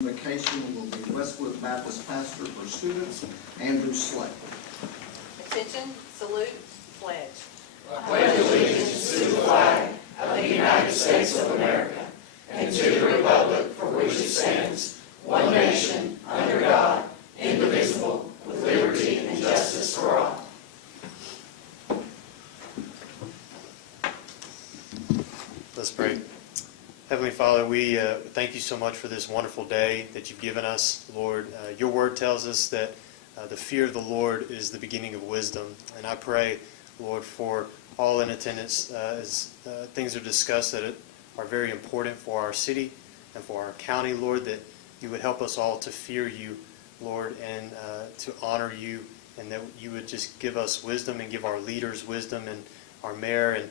Vacation will be Westwood Baptist pastor for students, Andrew Slade. Attention, salute, pledge. I pledge allegiance to the flag of the United States of America and to the republic for which it stands, one nation, under God, indivisible, with liberty and justice for all. Let's pray. Heavenly Father, we thank you so much for this wonderful day that you've given us. Lord, your word tells us that the fear of the Lord is the beginning of wisdom. And I pray, Lord, for all in attendance as things are discussed that are very important for our city and for our county, Lord, that you would help us all to fear you, Lord, and to honor you, and that you would just give us wisdom and give our leaders wisdom and our mayor and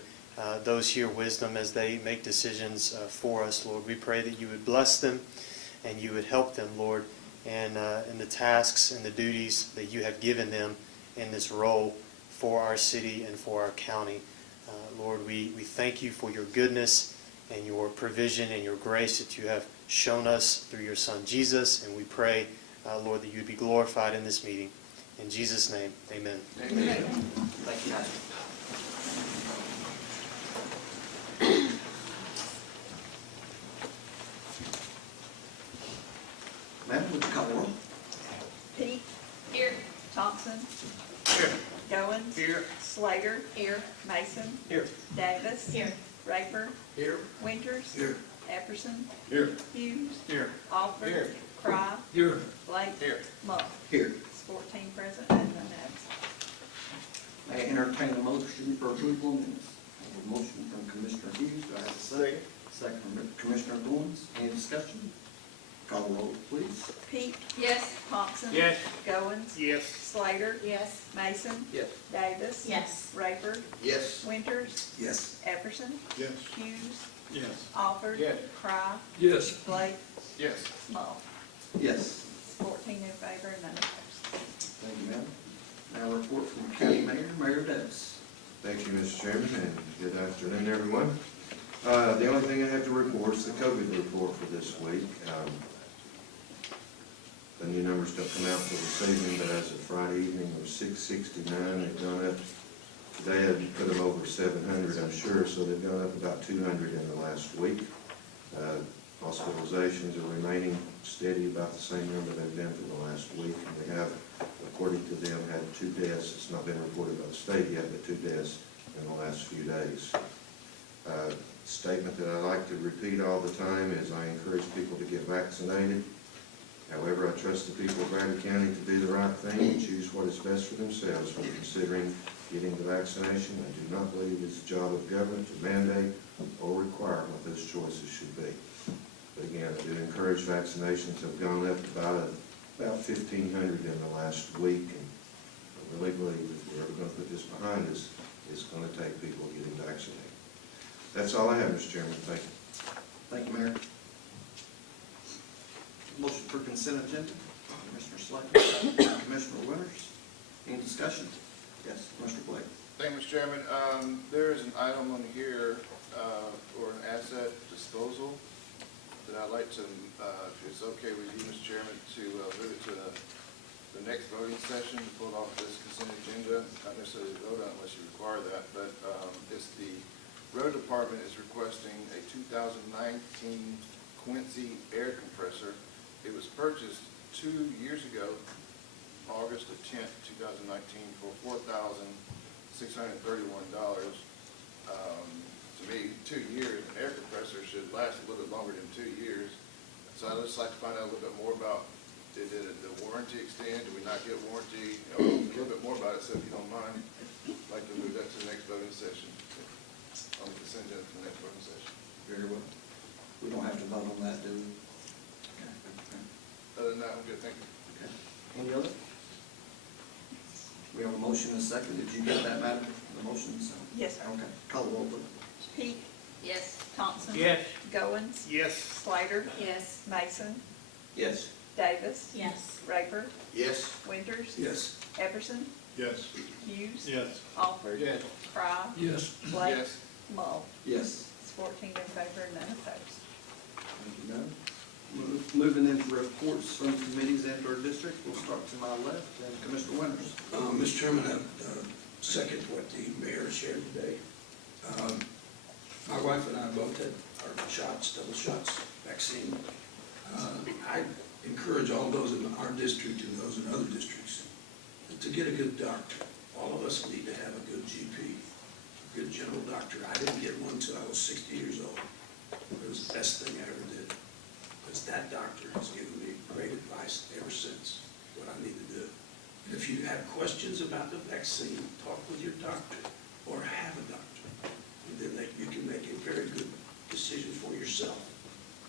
those here wisdom as they make decisions for us, Lord. We pray that you would bless them and you would help them, Lord, and in the tasks and the duties that you have given them in this role for our city and for our county. Lord, we thank you for your goodness and your provision and your grace that you have shown us through your Son, Jesus, and we pray, Lord, that you would be glorified in this meeting. In Jesus' name, amen. Amen. Thank you, Pastor. Ma'am, would you call the roll? Peak. Here. Thompson. Here. Goins. Here. Slater. Here. Mason. Here. Davis. Here. Raper. Here. Winters. Here. Epperson. Here. Hughes. Here. Alford. Here. Cry. Here. Blake. Here. Mull. Here. It's 14 present and none absent. May I entertain a motion for approval of minutes? I have a motion from Commissioner Hughes. Do I have a second? Second from Commissioner Goins. Any discussion? Call the roll, please. Peak. Yes. Thompson. Yes. Goins. Yes. Slater. Yes. Mason. Yes. Davis. Yes. Raper. Yes. Winters. Yes. Epperson. Yes. Hughes. Yes. Alford. Yes. Cry. Yes. Blake. Yes. Mull. Yes. It's 14 in favor and none opposed. Thank you, ma'am. Now a report from County Mayor, Mayor Davis. Thank you, Mr. Chairman, and good afternoon, everyone. The only thing I have to report is the COVID report for this week. The new numbers don't come out till this evening, but as of Friday evening, it was 669. They've gone up. Today, I'd put them over 700, I'm sure, so they've gone up about 200 in the last week. Hospitalizations are remaining steady, about the same number they've been for the last week. And they have, according to them, had 2 deaths. It's not been reported by the state yet, but 2 deaths in the last few days. Statement that I like to repeat all the time is I encourage people to get vaccinated. However, I trust the people of Bradley County to do the right thing and choose what is best for themselves when considering getting the vaccination. I do not believe it's the job of government to mandate or require what those choices should be. But again, I do encourage vaccinations. Have gone up about 1,500 in the last week, and I really believe if we're ever going to put this behind us, it's going to take people getting vaccinated. That's all I have, Mr. Chairman. Thank you. Thank you, Mayor. Motion for consent agenda, Commissioner Slater, Commissioner Winters. Any discussion? Yes, Mr. Blake. Thank you, Mr. Chairman. There is an item on here, or an asset disposal that I'd like to, if it's okay with you, Mr. Chairman, to move it to the next voting session, to pull off this consent agenda. Not necessarily to vote on unless you require that, but it's the road department is requesting a 2019 Quincy air compressor. It was purchased 2 years ago, August the 10th, 2019, for $4,631. To me, 2 years, an air compressor should last a little bit longer than 2 years. So I'd just like to find out a little bit more about, did the warranty extend? Did we not get warranty? A little bit more about it, so if you don't mind, I'd like to move that to the next voting session. On the consent agenda for the next voting session. Very well. We don't have to vote on that, do we? Okay. Other than that, I'm good, thank you. Okay. Any other? We have a motion and a second. Did you get that, madam? The motion and second? Yes, sir. Okay. Call the roll, please. Peak. Yes. Thompson. Yes. Goins. Yes. Slater. Yes. Mason. Yes. Davis. Yes. Raper. Yes. Winters. Yes. Epperson. Yes. Hughes. Yes. Alford. Yes. Cry. Yes. Blake. Yes. Mull. Yes. It's 14 in favor and none opposed. Thank you, madam. Moving into reports from committees and our district, we'll start to my left, and Commissioner Winters. Mr. Chairman, I second what the mayor shared today. My wife and I both had our shots, double shots, vaccine. I encourage all those in our district and those in other districts to get a good doctor. All of us need to have a good GP, a good general doctor. I didn't get one until I was 60 years old. It was the best thing I ever did, because that doctor has given me great advice ever since, what I need to do. And if you have questions about the vaccine, talk with your doctor or have a doctor. And then you can make a very good decision for yourself.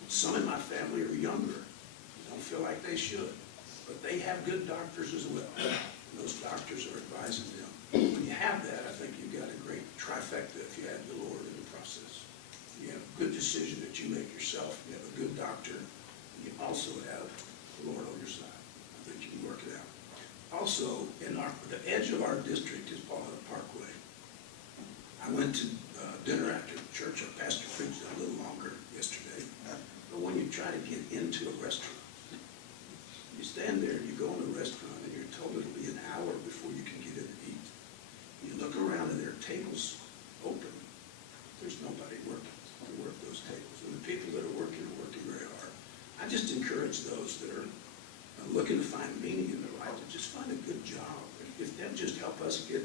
Some in my family are younger, don't feel like they should, but they have good doctors as well. And those doctors are advising them. When you have that, I think you've got a great trifecta if you have the Lord in the process. You have a good decision that you make yourself, you have a good doctor, and you also have the Lord on your side. I think you can work it out. Also, the edge of our district is Paul Huff Parkway. I went to dinner after church. Our pastor preached a little longer yesterday. But when you try to get into a restaurant, you stand there and you go in a restaurant and you're told it'll be an hour before you can get in and eat. You look around and there are tables open. There's nobody working to work those tables. And the people that are working very hard. I just encourage those that are looking to find meaning in their life to just find a good job. If that just help us get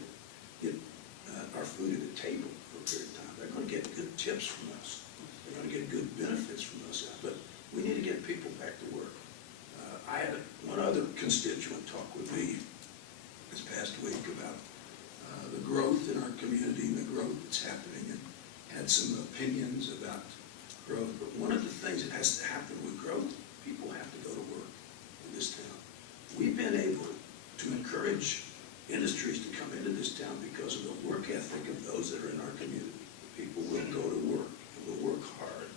our food at the table for a period of time, they're going to get good tips from us. They're going to get good benefits from us. But we need to get people back to work. I had one other constituent talk with me this past week about the growth in our community and the growth that's happening, and had some opinions about growth. But one of the things that has to happen with growth, people have to go to work in this town. We've been able to encourage industries to come into this town because of the work ethic of those that are in our community. People will go to work and will work hard.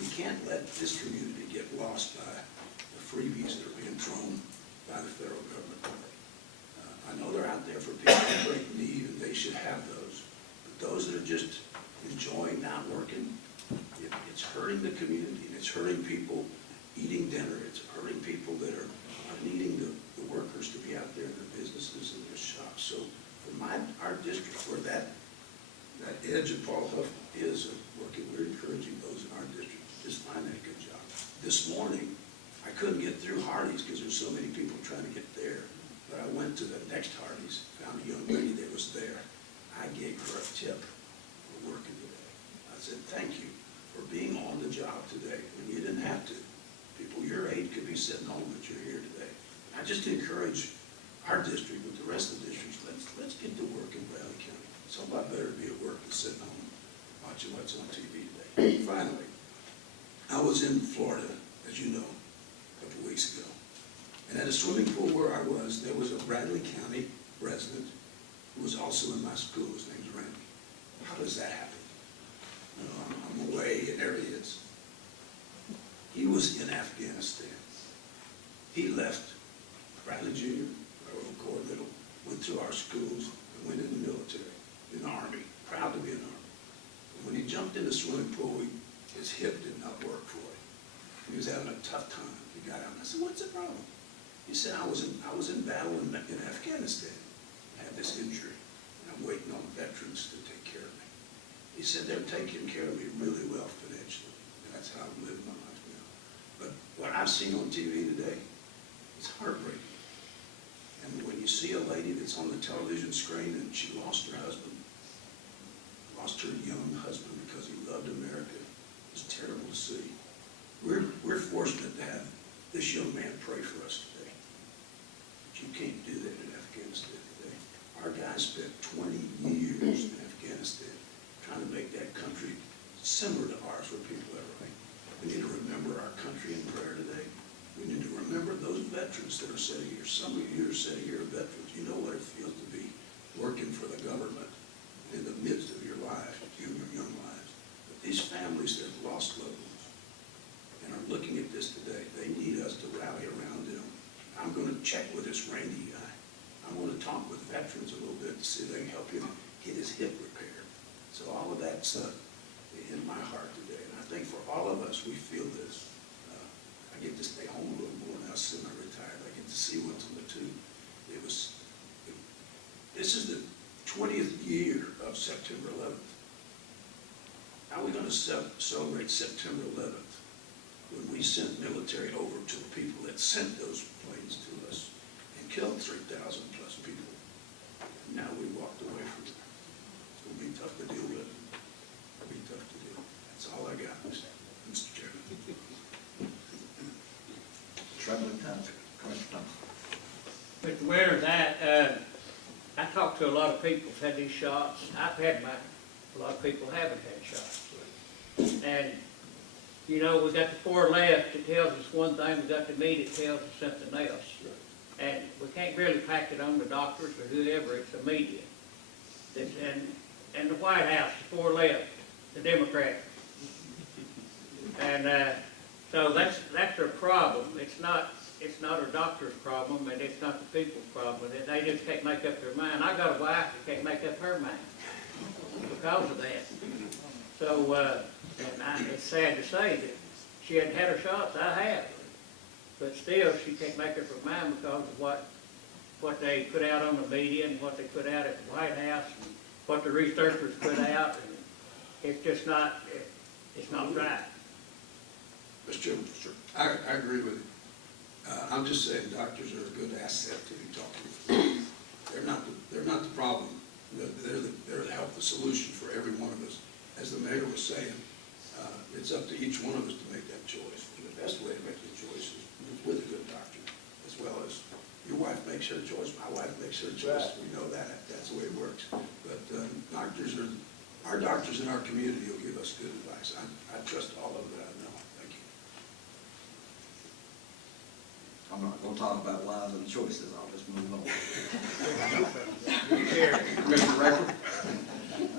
We can't let this community get lost by the freebies that are being thrown by the federal government. I know they're out there for people in great need, and they should have those. But those that are just enjoying not working, it's hurting the community, and it's hurting people eating dinner. It's hurting people that are needing the workers to be out there in their businesses and their shops. So for our district, where that edge of Paul Huff is working, we're encouraging those in our district to just find that good job. This morning, I couldn't get through Hardee's because there's so many people trying to get there. But I went to the next Hardee's, found a young lady that was there. I gave her a tip for working today. I said, thank you for being on the job today when you didn't have to. People your age could be sitting home, but you're here today. I just encourage our district with the rest of the districts, let's get to work in Bradley County. It's a lot better to be at work than sitting home watching what's on TV today. Finally, I was in Florida, as you know, a couple of weeks ago. And at a swimming pool where I was, there was a Bradley County resident who was also in my school. His name's Randy. How does that happen? You know, I'm away, and there he is. He was in Afghanistan. He left Bradley Junior, Railroad Corps Middle, went through our schools, and went in the military, in the Army, proud to be in the Army. And when he jumped in the swimming pool, his hip did not work for him. He was having a tough time. He got out, and I said, what's the problem? He said, I was in battle in Afghanistan. I had this injury, and I'm waiting on veterans to take care of me. He said, they're taking care of me really well financially. And that's how I'm living my life now. But what I've seen on TV today is heartbreaking. And when you see a lady that's on the television screen and she lost her husband, lost her young husband because he loved America, it's terrible to see. We're fortunate to have this young man pray for us today. But you can't do that in Afghanistan today. Our guys spent 20 years in Afghanistan trying to make that country similar to ours where people are right. We need to remember our country in prayer today. We need to remember those veterans that are sitting here. Some of you are sitting here veterans. You know what it feels to be working for the government in the midst of your lives, your young lives. But these families that have lost loved ones and are looking at this today, they need us to rally around them. I'm going to check with this Randy guy. I'm going to talk with veterans a little bit to see if they can help him get his hip repaired. So all of that's in my heart today. And I think for all of us, we feel this. I I get to stay home a little more now since I retired. I get to see what's on the tube. This is the 20th year of September 11th. How are we going to celebrate September 11th when we sent military over to the people that sent those planes to us and killed 3,000 plus people? And now we walked away from it. It's going to be tough to deal with. It'll be tough to deal. That's all I got, Mr. Chairman. Troubling times, Commissioner Thompson. Mr. Mayor, I talked to a lot of people who've had these shots. I've had mine. A lot of people haven't had shots. And, you know, we got the far left that tells us one thing, we got the media that tells us something else. And we can't really pack it on the doctors or whoever, it's the media. And the White House, the far left, the Democrats. And so that's their problem. It's not a doctor's problem, and it's not the people's problem. They just can't make up their mind. I got a wife that can't make up her mind because of that. So, it's sad to say that she hadn't had her shots. I have, but still, she can't make up her mind because of what they put out on the media and what they put out at the White House and what the researchers put out. And it's just not. It's not right. Mr. Chairman, sure. I agree with you. I'm just saying doctors are a good asset to be talking to. They're not the problem. They're the solution for every one of us. As the mayor was saying, it's up to each one of us to make that choice. And the best way to make the choice is with a good doctor, as well as your wife makes her choice, my wife makes her choice. We know that. That's the way it works. But our doctors in our community will give us good advice. I trust all of that. I know. Thank you. I'm not gonna talk about lies and choices, I'll just move on. Commissioner Rackford?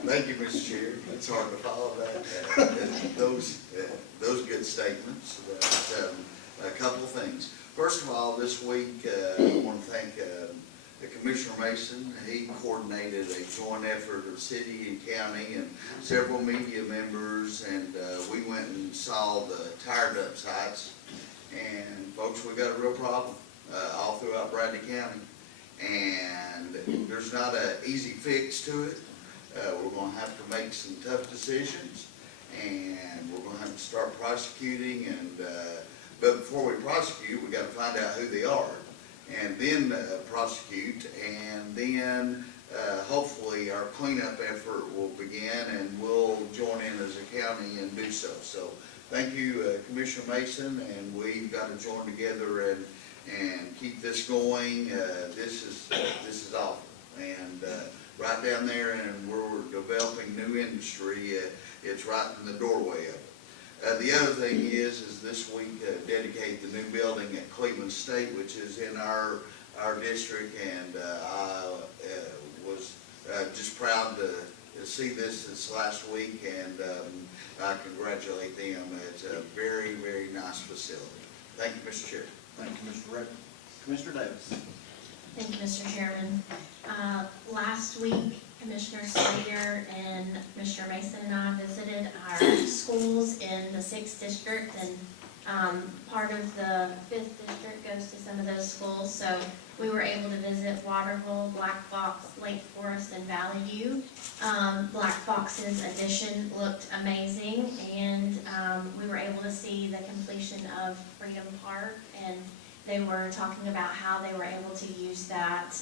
Thank you, Mr. Chair. It's hard to follow that, those good statements. A couple of things. First of all, this week, I want to thank Commissioner Mason. He coordinated a joint effort of city and county and several media members, and we went and saw the tired up sites. And folks, we got a real problem all throughout Bradley County, and there's not an easy fix to it. We're going to have to make some tough decisions, and we're going to have to start prosecuting. But before we prosecute, we got to find out who they are, and then prosecute, and then hopefully our cleanup effort will begin, and we'll join in as a county and do so. So thank you, Commissioner Mason, and we've got to join together and keep this going. This is awful, and right down there, and where we're developing new industry, it's right in the doorway of it. The other thing is this week dedicate the new building at Cleveland State, which is in our district, and I was just proud to see this last week, and I congratulate them. It's a very, very nice facility. Thank you, Mr. Chair. Thank you, Mr. Rackford. Commissioner Davis? Thank you, Mr. Chairman. Last week, Commissioner Slater and Commissioner Mason and I visited our schools in the 6th district, and part of the 5th district goes to some of those schools. So we were able to visit Waterville, Black Fox, Lake Forest, and Valley View. Black Fox's addition looked amazing, and we were able to see the completion of Freedom Park, and they were talking about how they were able to use that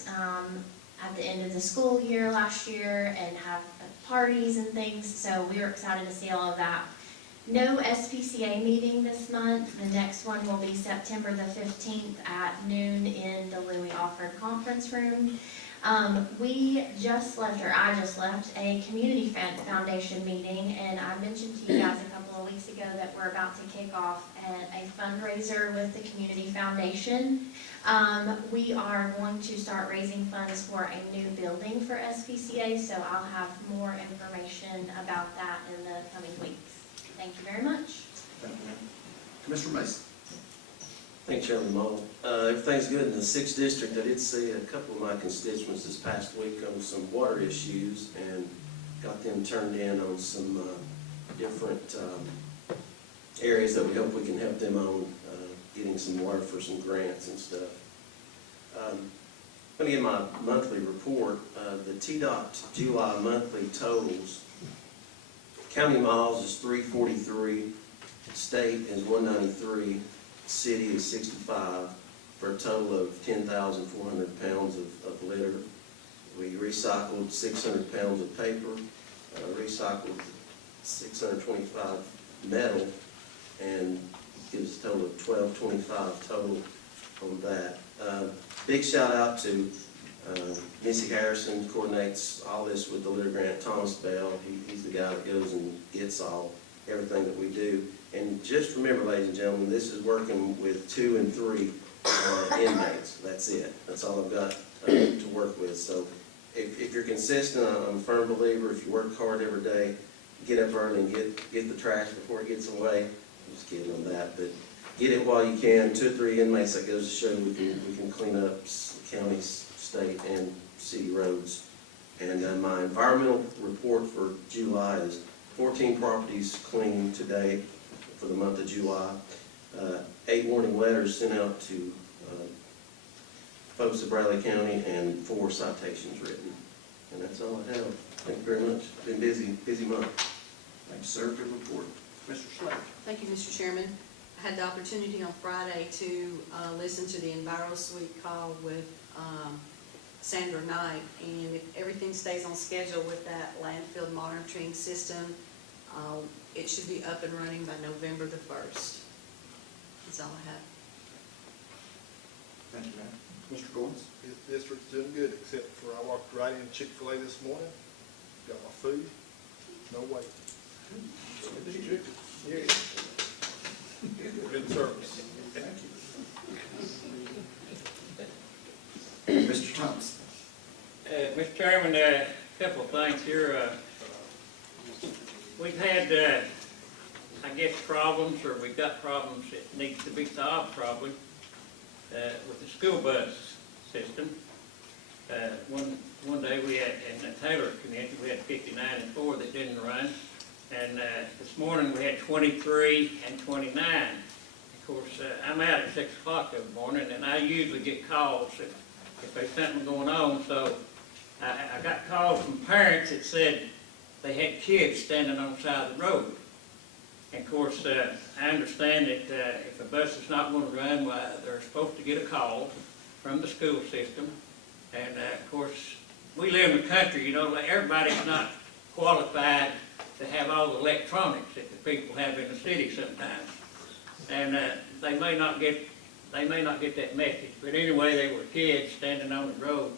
at the end of the school year last year and have parties and things. So we were excited to see all of that. No SPCA meeting this month. The next one will be September the 15th at noon in the Louis Alford Conference Room. I just left a community foundation meeting, and I mentioned to you guys a couple of weeks ago that we're about to kick off a fundraiser with the community foundation. We are going to start raising funds for a new building for SPCA, so I'll have more information about that in the coming weeks. Thank you very much. Thank you. Commissioner Mason? Thanks, Chairman Mull. Everything's good in the 6th district. I did see a couple of my constituents this past week on some water issues and got them turned in on some different areas that we hope we can help them on getting some water for some grants and stuff. I'm going to get my monthly report. The TDOT July monthly totals, county miles is 343, state is 193, city is 65, for a total of 10,400 pounds of litter. We recycled 600 pounds of paper, recycled 625 metal, and gives a total of 1225 total on that. Big shout out to Missy Harrison, coordinates all this with the litter grant. Thomas Bell, he's the guy that goes and gets everything that we do. And just remember, ladies and gentlemen, this is working with 2 and 3 inmates. That's it. That's all I've got to work with. So if you're consistent, I'm a firm believer. If you work hard every day, get up early and get the trash before it gets away. I'm just kidding on that, but get it while you can. 2 or 3 inmates, that goes to show we can clean up counties, state, and city roads. And my environmental report for July is 14 properties cleaned today for the month of July. 8 warning letters sent out to folks of Bradley County, and 4 citations written. And that's all I have. Thank you very much. Been busy month. Thank you, sir. Good report. Mr. Slade. Thank you, Mr. Chairman. I had the opportunity on Friday to listen to the EnviroSuite call with Sandra Knight, and if everything stays on schedule with that landfill monitoring system, it should be up and running by November the 1st. That's all I have. Thank you, ma'am. Mr. Goins. His district's doing good, except for I walked right in Chick-fil-A this morning, got my food, no wait. Yeah. Good service. Thank you. Mr. Thompson. Mr. Chairman, a couple of things here. We've had, I guess, problems, or we've got problems that need to be solved probably, with the school bus system. One day we had, in the Taylor community, we had 59 and 4 that didn't run. And this morning we had 23 and 29. Of course, I'm out at 6 o'clock every morning, and I usually get calls if there's something going on. So I got calls from parents that said they had kids standing on the side of the road. And of course, I understand that if a bus is not going to run, well, they're supposed to get a call from the school system. And of course, we live in the country, you know, everybody's not qualified to have all the electronics that the people have in the city sometimes. And they may not get that message. But anyway, they were kids standing on the road,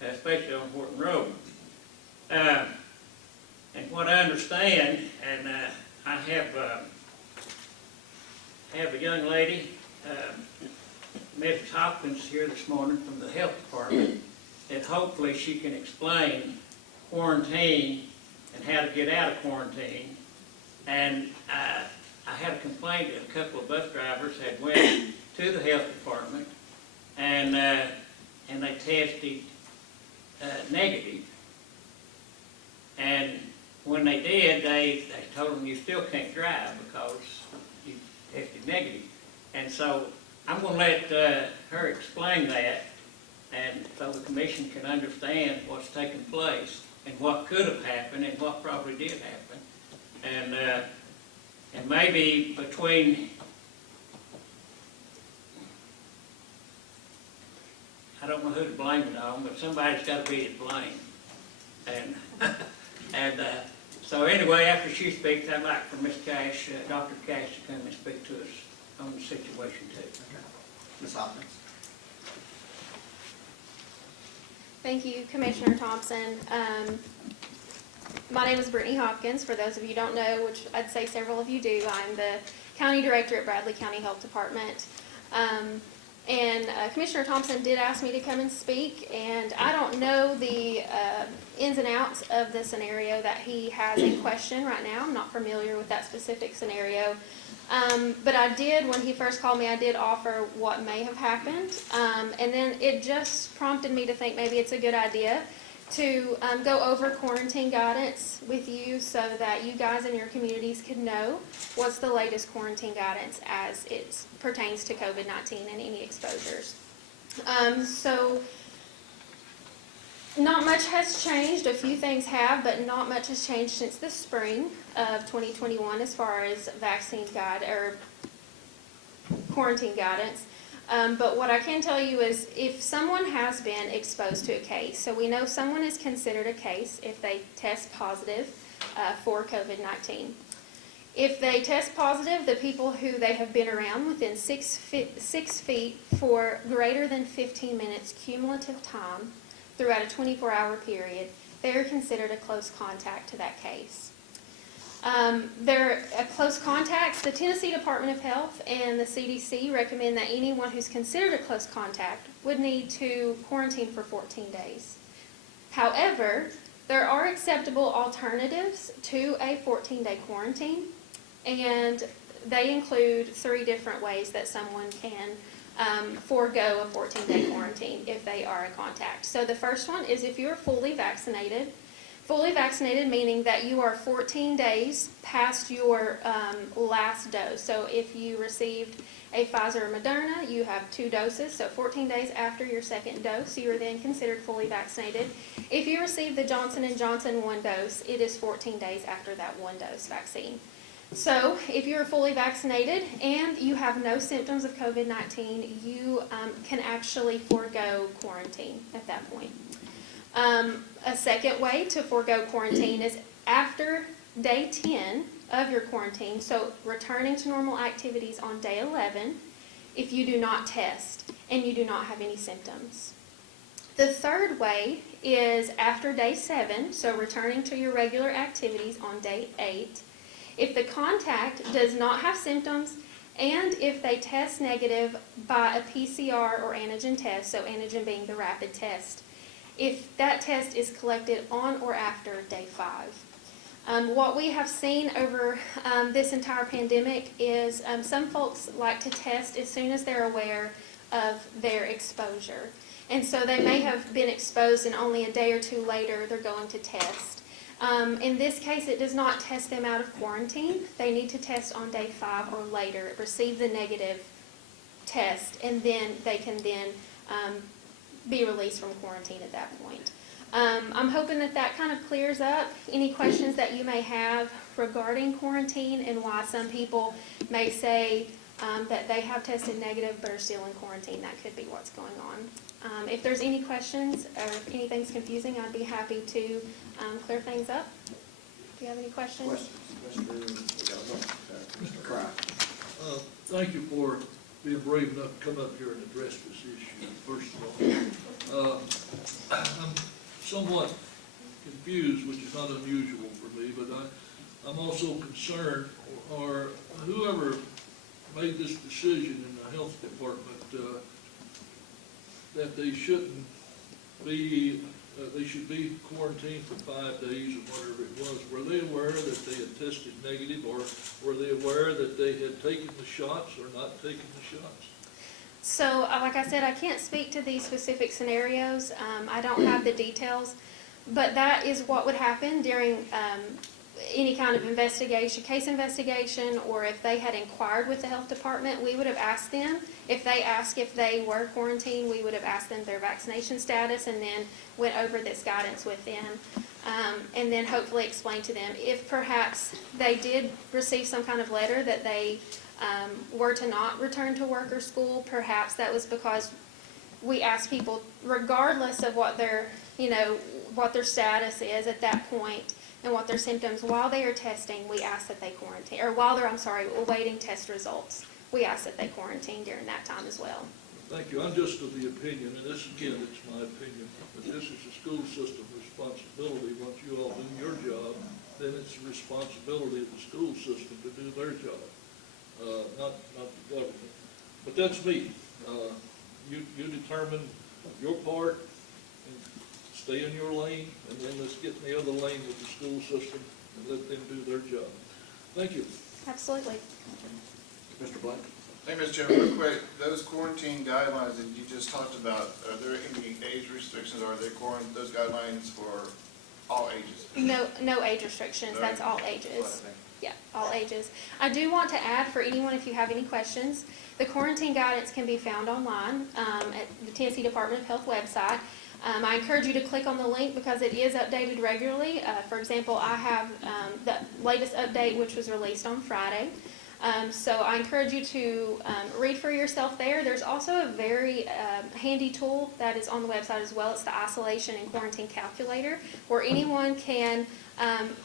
especially on Horton Road. And what I understand, and I have a young lady, Mrs. Hopkins, here this morning from the health department, that hopefully she can explain quarantine and how to get out of quarantine. And I had a complaint that a couple of bus drivers had went to the health department and they tested negative. And when they did, they told them you still can't drive because you tested negative. And so I'm going to let her explain that, and so the commission can understand what's taking place and what could have happened and what probably did happen. And maybe between, I don't know who to blame it on, but somebody's got to be to blame. And so anyway, after she speaks, I'd like for Ms. Cash, Dr. Cash, to come and speak to us on the situation too. Okay. Ms. Hopkins. Thank you, Commissioner Thompson. My name is Brittany Hopkins. For those of you who don't know, which I'd say several of you do, I'm the County Director at Bradley County Health Department. Commissioner Thompson did ask me to come and speak, and I don't know the ins and outs of the scenario that he has in question right now. I'm not familiar with that specific scenario. But I did, when he first called me, I did offer what may have happened. And then it just prompted me to think maybe it's a good idea to go over quarantine guidance with you so that you guys in your communities could know what's the latest quarantine guidance as it pertains to COVID-19 and any exposures. So not much has changed. A few things have, but not much has changed since the spring of 2021 as far as vaccine guide or quarantine guidance. But what I can tell you is if someone has been exposed to a case, so we know someone is considered a case if they test positive for COVID-19. If they test positive, the people who they have been around within 6 feet for greater than 15 minutes cumulative time throughout a 24-hour period, they are considered a close contact to that case. They're close contacts. The Tennessee Department of Health and the CDC recommend that anyone who's considered a close contact would need to quarantine for 14 days. However, there are acceptable alternatives to a 14-day quarantine, and they include 3 different ways that someone can forego a 14-day quarantine if they are a contact. So the first one is if you're fully vaccinated. Fully vaccinated meaning that you are 14 days past your last dose. So if you received a Pfizer or Moderna, you have 2 doses. So 14 days after your second dose, you are then considered fully vaccinated. If you received the Johnson & Johnson 1 dose, it is 14 days after that 1 dose vaccine. So if you're fully vaccinated and you have no symptoms of COVID-19, you can actually forego quarantine at that point. A second way to forego quarantine is after day 10 of your quarantine, so returning to normal activities on day 11 if you do not test and you do not have any symptoms. The third way is after day 7, so returning to your regular activities on day 8, if the contact does not have symptoms and if they test negative by a PCR or antigen test, so antigen being the rapid test, if that test is collected on or after day 5. What we have seen over this entire pandemic is some folks like to test as soon as they're aware of their exposure. And so they may have been exposed and only a day or 2 later they're going to test. In this case, it does not test them out of quarantine. They need to test on day 5 or later, receive the negative test, and then they can then be released from quarantine at that point. I'm hoping that that kind of clears up any questions that you may have regarding quarantine and why some people may say that they have tested negative but are still in quarantine. That could be what's going on. If there's any questions or if anything's confusing, I'd be happy to clear things up. Do you have any questions? Mr. Cry. Thank you for being brave enough to come up here and address this issue, first of all. I'm somewhat confused, which is not unusual for me, but I'm also concerned, or whoever made this decision in the health department, that they shouldn't be, they should be quarantined for 5 days or whatever it was. Were they aware that they had tested negative, or were they aware that they had taken the shots or not taken the shots? So, like I said, I can't speak to these specific scenarios. I don't have the details, but that is what would happen during any kind of investigation, case investigation, or if they had inquired with the health department, we would have asked them. If they asked if they were quarantined, we would have asked them their vaccination status and then went over this guidance with them. And then hopefully explained to them if perhaps they did receive some kind of letter that they were to not return to work or school. Perhaps that was because we asked people, regardless of what their, what their status is at that point and what their symptoms, while they are testing, we ask that they quarantine, or while they're, awaiting test results, we ask that they quarantine during that time as well. Thank you. I'm just of the opinion, and this again, it's my opinion, that this is a school system responsibility. Once you all do your job, then it's the responsibility of the school system to do their job. Not the government. But that's me. You determine your part and stay in your lane, and then let's get in the other lane with the school system and let them do their job. Thank you. Absolutely. Mr. Black? Hey, Mr. Chairman, real quick, those quarantine guidelines that you just talked about, are there any age restrictions, or are they those guidelines for all ages? No age restrictions, that's all ages. Yeah, all ages. I do want to add for anyone, if you have any questions, the quarantine guidance can be found online at the Tennessee Department of Health website. I encourage you to click on the link because it is updated regularly. For example, I have the latest update, which was released on Friday. So I encourage you to read for yourself there. There's also a very handy tool that is on the website as well. It's the isolation and quarantine calculator, where anyone can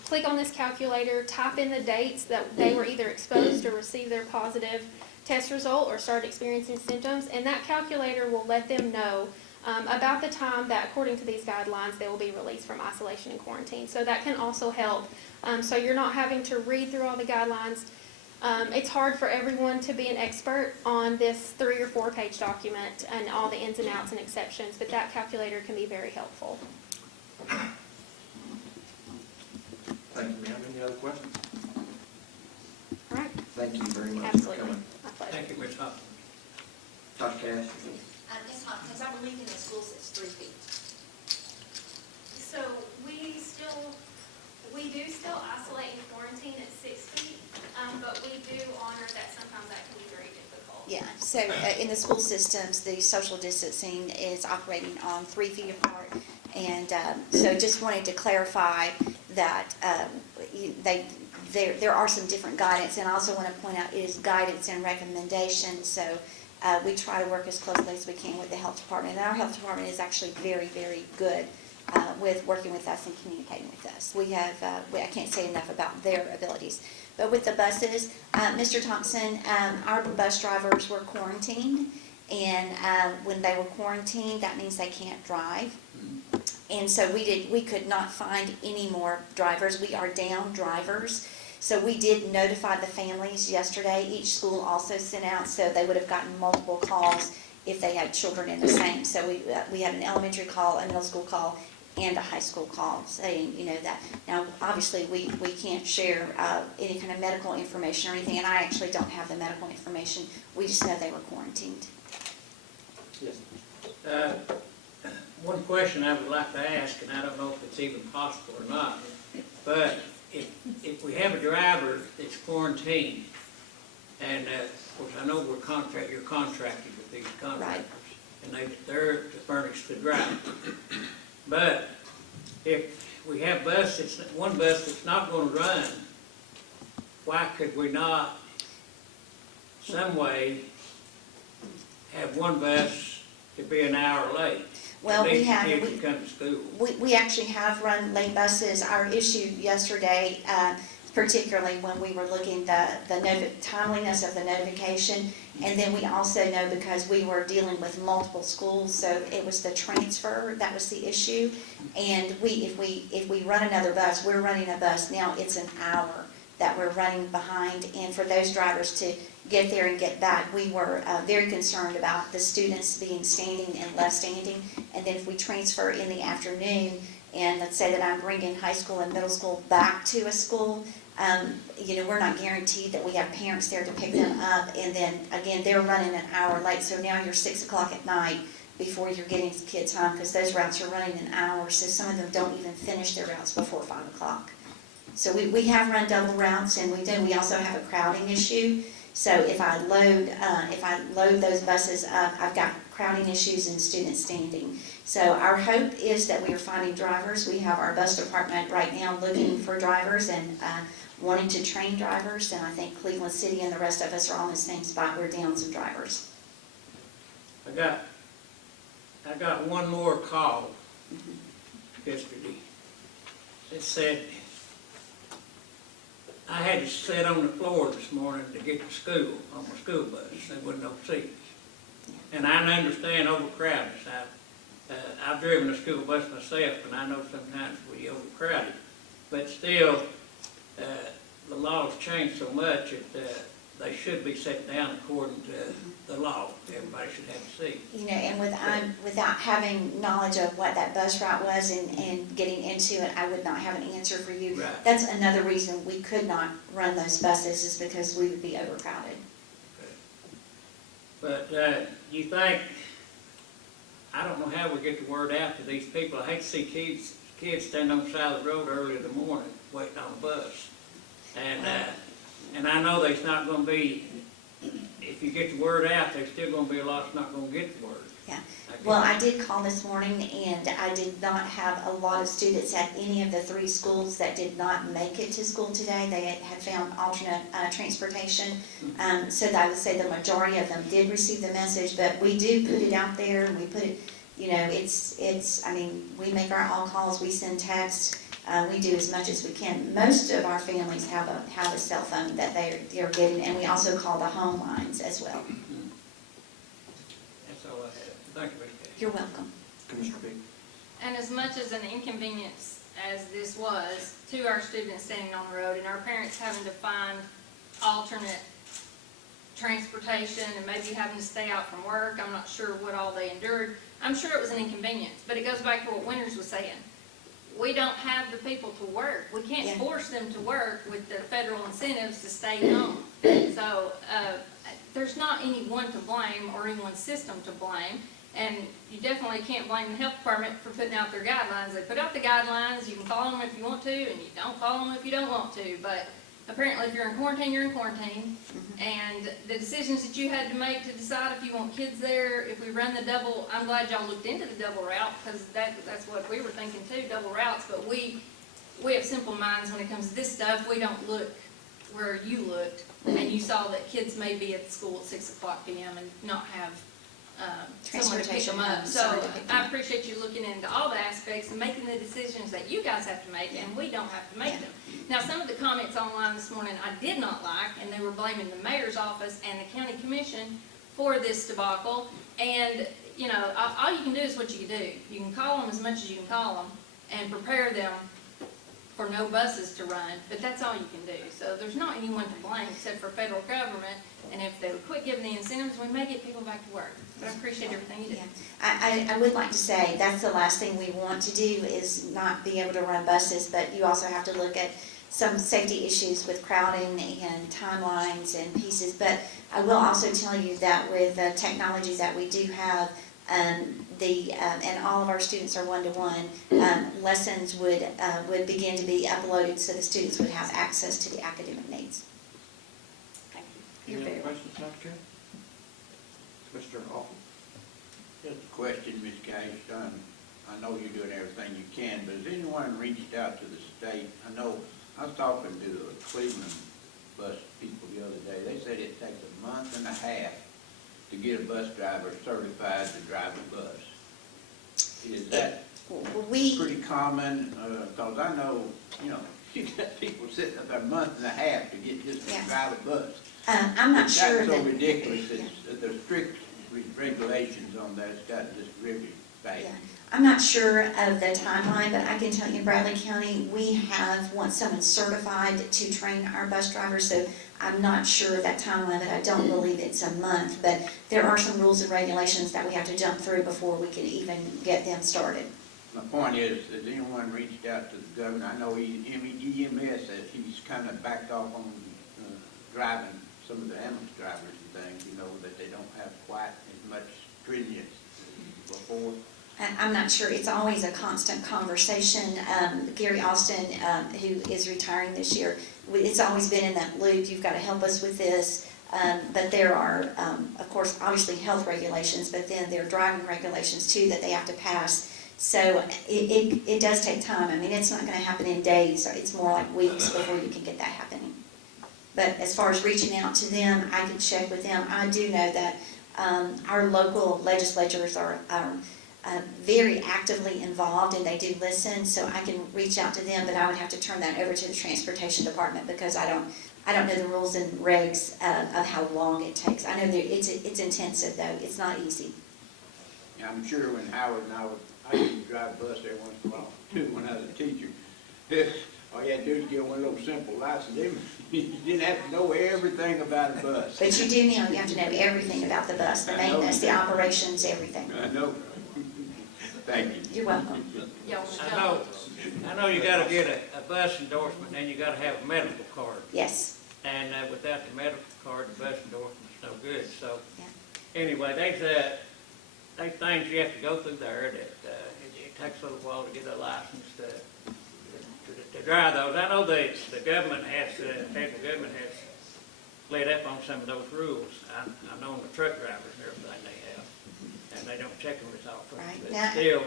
click on this calculator, type in the dates that they were either exposed or received their positive test result or started experiencing symptoms, and that calculator will let them know about the time that, according to these guidelines, they will be released from isolation and quarantine. So that can also help. So you're not having to read through all the guidelines. It's hard for everyone to be an expert on this 3 or 4 page document and all the ins and outs and exceptions, but that calculator can be very helpful. Thank you, ma'am. Any other questions? All right. Thank you very much Absolutely. for coming. My pleasure. Thank you, Ms. Hopkins. Dr. Cash? Ms. Hopkins, I believe in the school says 3 feet. So we do still isolate and quarantine at 6 feet, but we do honor that sometimes that can be very difficult. Yeah, so in the school systems, the social distancing is operating on 3 feet apart. And so just wanted to clarify that there are some different guidance. And I also want to point out it is guidance and recommendations. So we try to work as closely as we can with the health department. And our health department is actually very, very good with working with us and communicating with us. We have, I can't say enough about their abilities. But with the buses, Mr. Thompson, our bus drivers were quarantined. And when they were quarantined, that means they can't drive. And so we could not find any more drivers. We are down drivers. So we did notify the families yesterday. Each school also sent out, so they would have gotten multiple calls if they had children in the same. So we had an elementary call, a middle school call, and a high school call saying, that. Now, obviously, we can't share any kind of medical information or anything, and I actually don't have the medical information. We just know they were quarantined. Yes. One question I would like to ask, and I don't know if it's even possible or not, but if we have a driver that's quarantined, and of course I know you're contracted with these contractors, and they're to furnish the driver. But if we have one bus that's not going to run, why could we not some way have one bus to be an hour late? Well, we actually have run late buses. Our issue yesterday, particularly when we were looking the timeliness of the notification, and then we also know because we were dealing with multiple schools, so it was the transfer that was the issue. And if we run another bus, we're running a bus now. It's an hour that we're running behind, and for those drivers to get there and get back, we were very concerned about the students being standing and left standing. And then if we transfer in the afternoon, and let's say that I'm bringing high school and middle school back to a school, we're not guaranteed that we have parents there to pick them up. And then again, they're running an hour late, so now you're 6 o'clock at night before you're getting kids home, because those routes are running an hour, so some of them don't even finish their routes before 5 o'clock. So we have run double routes, and we also have a crowding issue. So if I load those buses up, I've got crowding issues and students standing. So our hope is that we are finding drivers. We have our bus department right now looking for drivers and wanting to train drivers, and I think Cleveland City and the rest of us are on the same spot. We're down some drivers. I got one more call yesterday. It said I had to sit on the floor this morning to get to school on my school bus. There wasn't no seats. And I understand overcrowding. I've driven a school bus myself, and I know sometimes we overcrowded. But still, the law's changed so much that they should be set down according to the law. Everybody should have a seat. And without having knowledge of what that bus route was and getting into it, I would not have an answer for you. Right. That's another reason we could not run those buses, is because we would be overcrowded. But, you think, I don't know how we get the word out to these people. I hate to see kids stand on the side of the road early in the morning waiting on a bus. And I know there's not gonna be, if you get the word out, there's still gonna be a lot that's not gonna get the word. Yeah. Well, I did call this morning, and I did not have a lot of students at any of the 3 schools that did not make it to school today. They had found alternate transportation. So that I would say the majority of them did receive the message, but we do put it out there, and we put it, you know, I mean, we make our all calls, we send texts, we do as much as we can. Most of our families have a cell phone that they're getting, and we also call the home lines as well. That's all I have. Thank you, Mr. Casey. You're welcome. Commissioner Big. And as much as an inconvenience as this was to our students standing on the road and our parents having to find alternate transportation and maybe having to stay out from work, I'm not sure what all they endured. I'm sure it was an inconvenience, but it goes back to what Winters was saying. We don't have the people to work. We can't force them to work with the federal incentives to stay home. So there's not anyone to blame or anyone's system to blame. And you definitely can't blame the health department for putting out their guidelines. They put out the guidelines, you can follow them if you want to, and you don't follow them if you don't want to. But apparently if you're in quarantine, you're in quarantine. And the decisions that you had to make to decide if you want kids there, if we run the double, I'm glad y'all looked into the double route, because that's what we were thinking too, double routes. But we have simple minds when it comes to this stuff. We don't look where you looked, and you saw that kids may be at school at 6 o'clock p.m. and not have someone to pick them up. So I appreciate you looking into all the aspects and making the decisions that you guys have to make, and we don't have to make them. Now, some of the comments online this morning I did not like, and they were blaming the mayor's office and the county commission for this debacle. And, you know, all you can do is what you can do. You can call them as much as you can call them and prepare them for no buses to run, but that's all you can do. So there's not anyone to blame except for federal government, and if they would quit giving the incentives, we may get people back to work. But I appreciate everything you do. I would like to say that's the last thing we want to do is not be able to run buses, but you also have to look at some safety issues with crowding and timelines and pieces. But I will also tell you that with the technology that we do have, and all of our students are one-to-one, lessons would begin to be uploaded so the students would have access to the academic needs. Thank you. Any other questions, Dr. Karen? Mr. Hoffman? Just a question, Ms. Cash. I know you're doing everything you can, but has anyone reached out to the state? I know I was talking to the Cleveland bus people the other day. They said it takes a month and a half to get a bus driver certified to drive a bus. Is that pretty common? Because I know, you know, you got people sitting up there a month and a half to get just to drive a bus. I'm not sure That's so that ridiculous. There's strict regulations on that. It's got this really bad. Yeah. I'm not sure of the timeline, but I can tell you in Bradley County, we have once someone certified to train our bus drivers, so I'm not sure of that timeline, but I don't believe it's a month. But there are some rules and regulations that we have to jump through before we can even get them started. My point is, has anyone reached out to the governor? I know EMS says he's kind of backed off on driving some of the ambulance drivers and things, you know, that they don't have quite as much stringence as before. I'm not sure. It's always a constant conversation. Gary Austin, who is retiring this year, it's always been in that loop. You've got to help us with this. But there are, of course, obviously health regulations, but then there are driving regulations too that they have to pass. So it does take time. I mean, it's not going to happen in days. It's more like weeks before you can get that happening. But as far as reaching out to them, I can check with them. I do know that our local legislatures are very actively involved, and they do listen, so I can reach out to them, but I would have to turn that over to the transportation department because I don't know the rules and regs of how long it takes. I know that it's intensive though. It's not easy. Yeah, I'm sure when Howard and I used to drive a bus there once in a while too when I was a teacher. All you had to do is get one little simple license. You didn't have to know everything about a bus. But you do now. You have to know everything about the bus, the maintenance, the operations, everything. I know. Thank you. You're welcome. I know you gotta get a bus endorsement, and you gotta have a medical card. Yes. And without the medical card, the bus endorsement's no good, so. Yeah. anyway, there's things you have to go through there that, it takes a little while to get a license to drive those. I know the government has, the federal government has let up on some of those rules. I know the truck drivers and everything they have, and they don't check them as often. Right. But Now- still,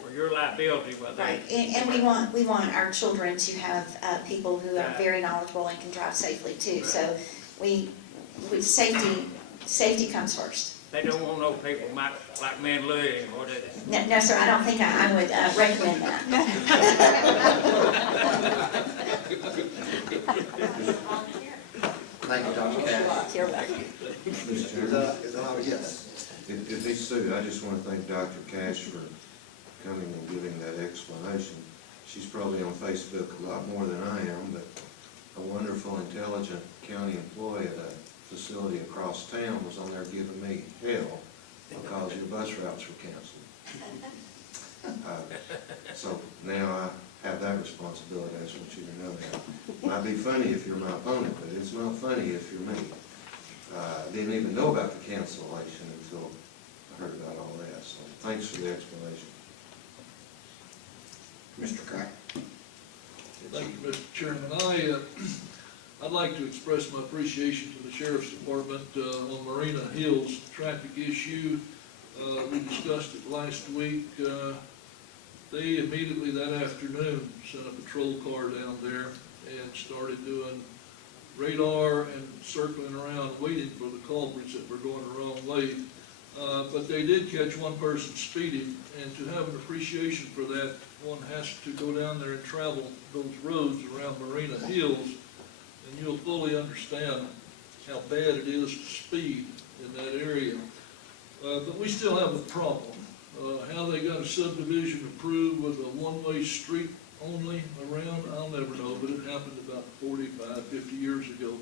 for your liability, well, Right, and we want our children to have people who are Right. very knowledgeable and can drive safely too. Right. So we safety comes first. they don't want no people like me and Louie anymore, do they? No, sir, I don't think I would recommend that. Thank you, Dr. Cash. You're welcome. Mr. Chairman, Is that all? Yes. if he's sued, I just want to thank Dr. Cash for coming and giving that explanation. She's probably on Facebook a lot more than I am, but a wonderful, intelligent county employee at a facility across town was on there giving me hell because your bus routes were canceled. So now I have that responsibility. I just want you to know that. Might be funny if you're my opponent, but it's not funny if you're me. I didn't even know about the cancellation until I heard about all that. So thanks for the explanation. Mr. Crack. Thank you, Mr. Chairman. I'd like to express my appreciation to the Sheriff's Department on Marina Hills traffic issue. We discussed it last week. They immediately that afternoon sent a patrol car down there and started doing radar and circling around waiting for the culprits that were going the wrong way. But they did catch one person speeding, and to have an appreciation for that, one has to go down there and travel those roads around Marina Hills, and you'll fully understand how bad it is to speed in that area. But we still have a problem. How they got a subdivision approved with a one-way street only around, I'll never know, but it happened about 45, 50 years ago.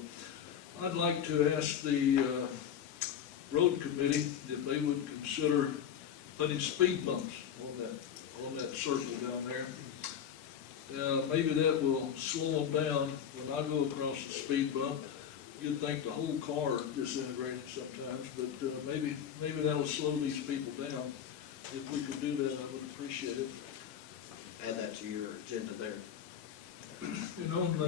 I'd like to ask the road committee if they would consider putting speed bumps on that circle down there. Maybe that will slow them down. When I go across the speed bump, you'd think the whole car disintegrated sometimes, but maybe that'll slow these people down. If we could do that, I would appreciate it. Add that to your agenda there. And on,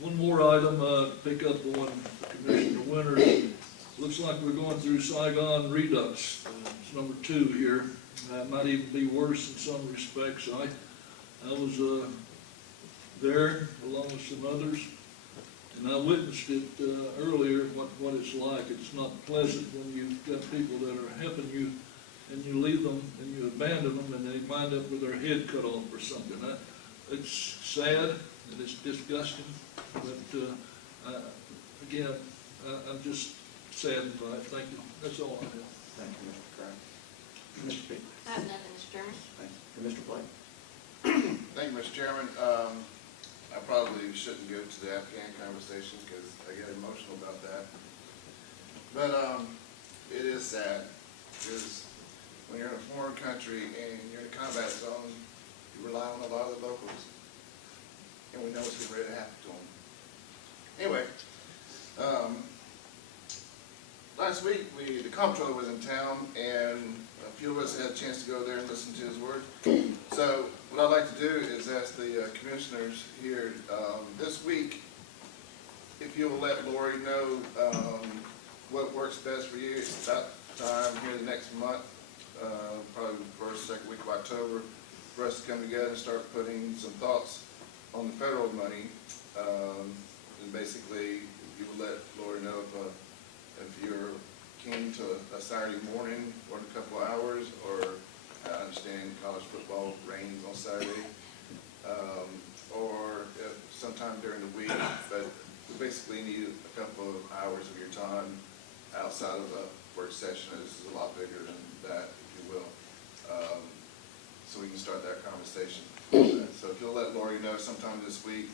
one more item, pick up on Commissioner Winters. Looks like we're going through Saigon Redux. It's number 2 here. It might even be worse in some respects. I was there along with some others, and I witnessed it earlier, what it's like. It's not pleasant when you've got people that are helping you, and you leave them and you abandon them, and they wind up with their head cut off or something. It's sad and it's disgusting, but again, I'm just saddened by it. Thank you. That's all I have. Thank you, Mr. Crack. Mr. Peak. I have nothing, Mr. Chairman. Thank you. Mr. Blake. Thank you, Mr. Chairman. I probably shouldn't go to the Afghan conversation because I get emotional about that. But it is sad because when you're in a foreign country and you're in a combat zone, you rely on a lot of the locals. And we know what's getting ready to happen to them. Anyway, last week the comptroller was in town, and a few of us had a chance to go there and listen to his words. So what I'd like to do is ask the commissioners here this week if you'll let Lori know what works best for you. It's about time here the next month, probably the first, second week of October, for us to come together and start putting some thoughts on the federal money. And basically, you will let Lori know if you're keen to a Saturday morning for a couple of hours, or I understand college football rains on Saturday, or if sometime during the week, but we basically need a couple of hours of your time outside of a work session. This is a lot bigger than that, if you will, so we can start that conversation. So if you'll let Lori know sometime this week,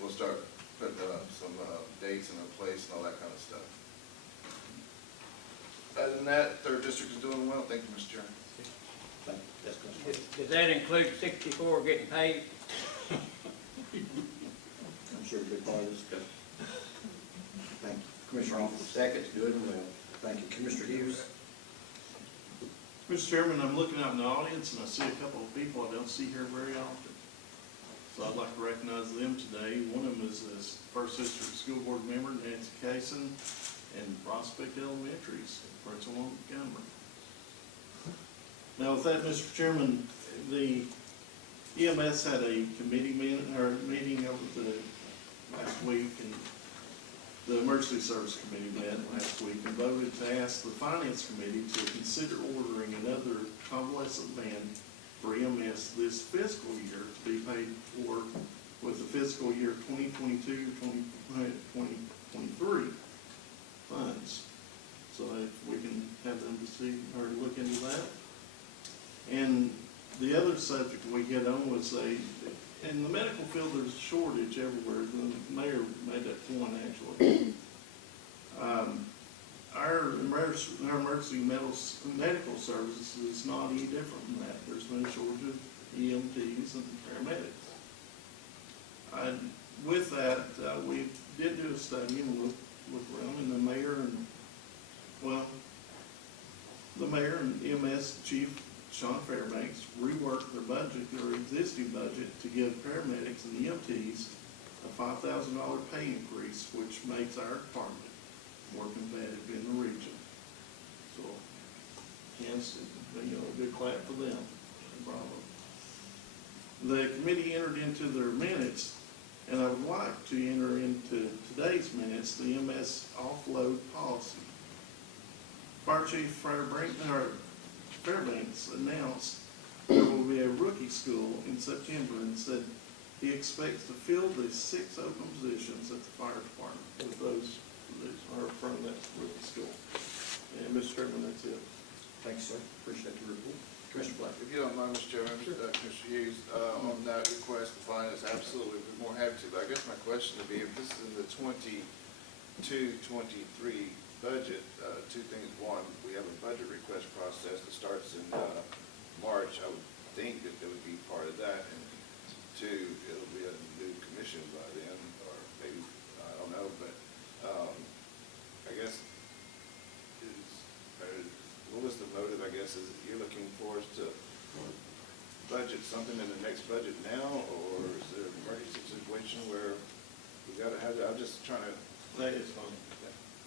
we'll start putting some dates in place and all that kind of stuff. Other than that, 3rd District is doing well. Thank you, Mr. Chairman. Thank you. That's good. Does that include 64 getting paid? I'm sure a good part of this discussion. Thank you. Commissioner Officer. Seconds, good and well. Thank you. Commissioner Hughes? Mr. Chairman, I'm looking out in the audience and I see a couple of people I don't see here very often. So I'd like to recognize them today. One of them is this First District School Board member, Nancy Cason, and Prospect Elementary's Principal Montgomery. Now with that, Mr. Chairman, the EMS had a meeting over the last week, and the Emergency Service Committee met last week and voted to ask the Finance Committee to consider ordering another convalescent van for EMS this fiscal year to be paid for with the fiscal year 2022-2023 funds. So if we can have them to see or look into that. And the other subject we hit on was in the medical field, there's a shortage everywhere. The mayor made that point, actually. Our emergency medical services is not any different from that. There's been a shortage of EMTs and paramedics. With that, we did do a study and look around, and the mayor and EMS chief Sean Fairbanks reworked their budget, their existing budget, to give paramedics and EMTs a $5,000 pay increase, which makes our department more competitive in the region. So, hence, a good clap for them. Bravo. The committee entered into their minutes, and I would like to enter into today's minutes the EMS offload policy. Fire Chief Fairbanks announced there will be a rookie school in September and said he expects to fill the 6 open positions at the fire department with those that are from that rookie school. And Mr. Chairman, that's it. Thank you, sir. Appreciate the report. Commissioner Black? If you don't mind, Mr. Chairman, Commissioner Hughes, on that request, the finance, absolutely, we're more happy to. But I guess my question would be, if this is in the 22-23 budget, two things. One, we have a budget request process that starts in March. I would think that it would be part of that. And two, it'll be a new commission by then, or maybe, I don't know. But I guess, what was the motive, I guess, is you're looking for us to budget something in the next budget now, or is there an emergency situation where we got to have that? I'm just trying to. That is fine.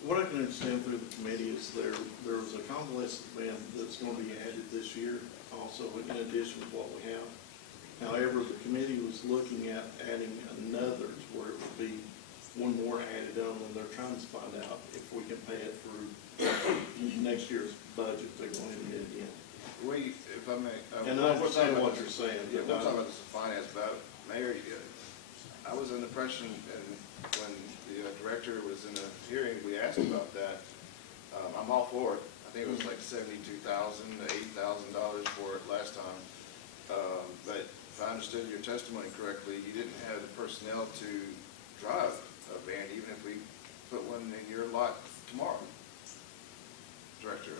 What I can understand through the committee is there was a convalescent van that's going to be added this year, also in addition to what we have. However, the committee was looking at adding another, where it would be one more added on, and they're trying to find out if we can pay it through next year's budget to go ahead and get it in. If I may. And I understand what you're saying. Yeah, we're talking about this in finance, but Mayor, I was under the impression, and when the director was in a hearing, we asked about that. I'm all for it. I think it was like $72,000 to $8,000 for it last time. But if I understood your testimony correctly, you didn't have the personnel to drive a van, even if we put one in your lot tomorrow. Director,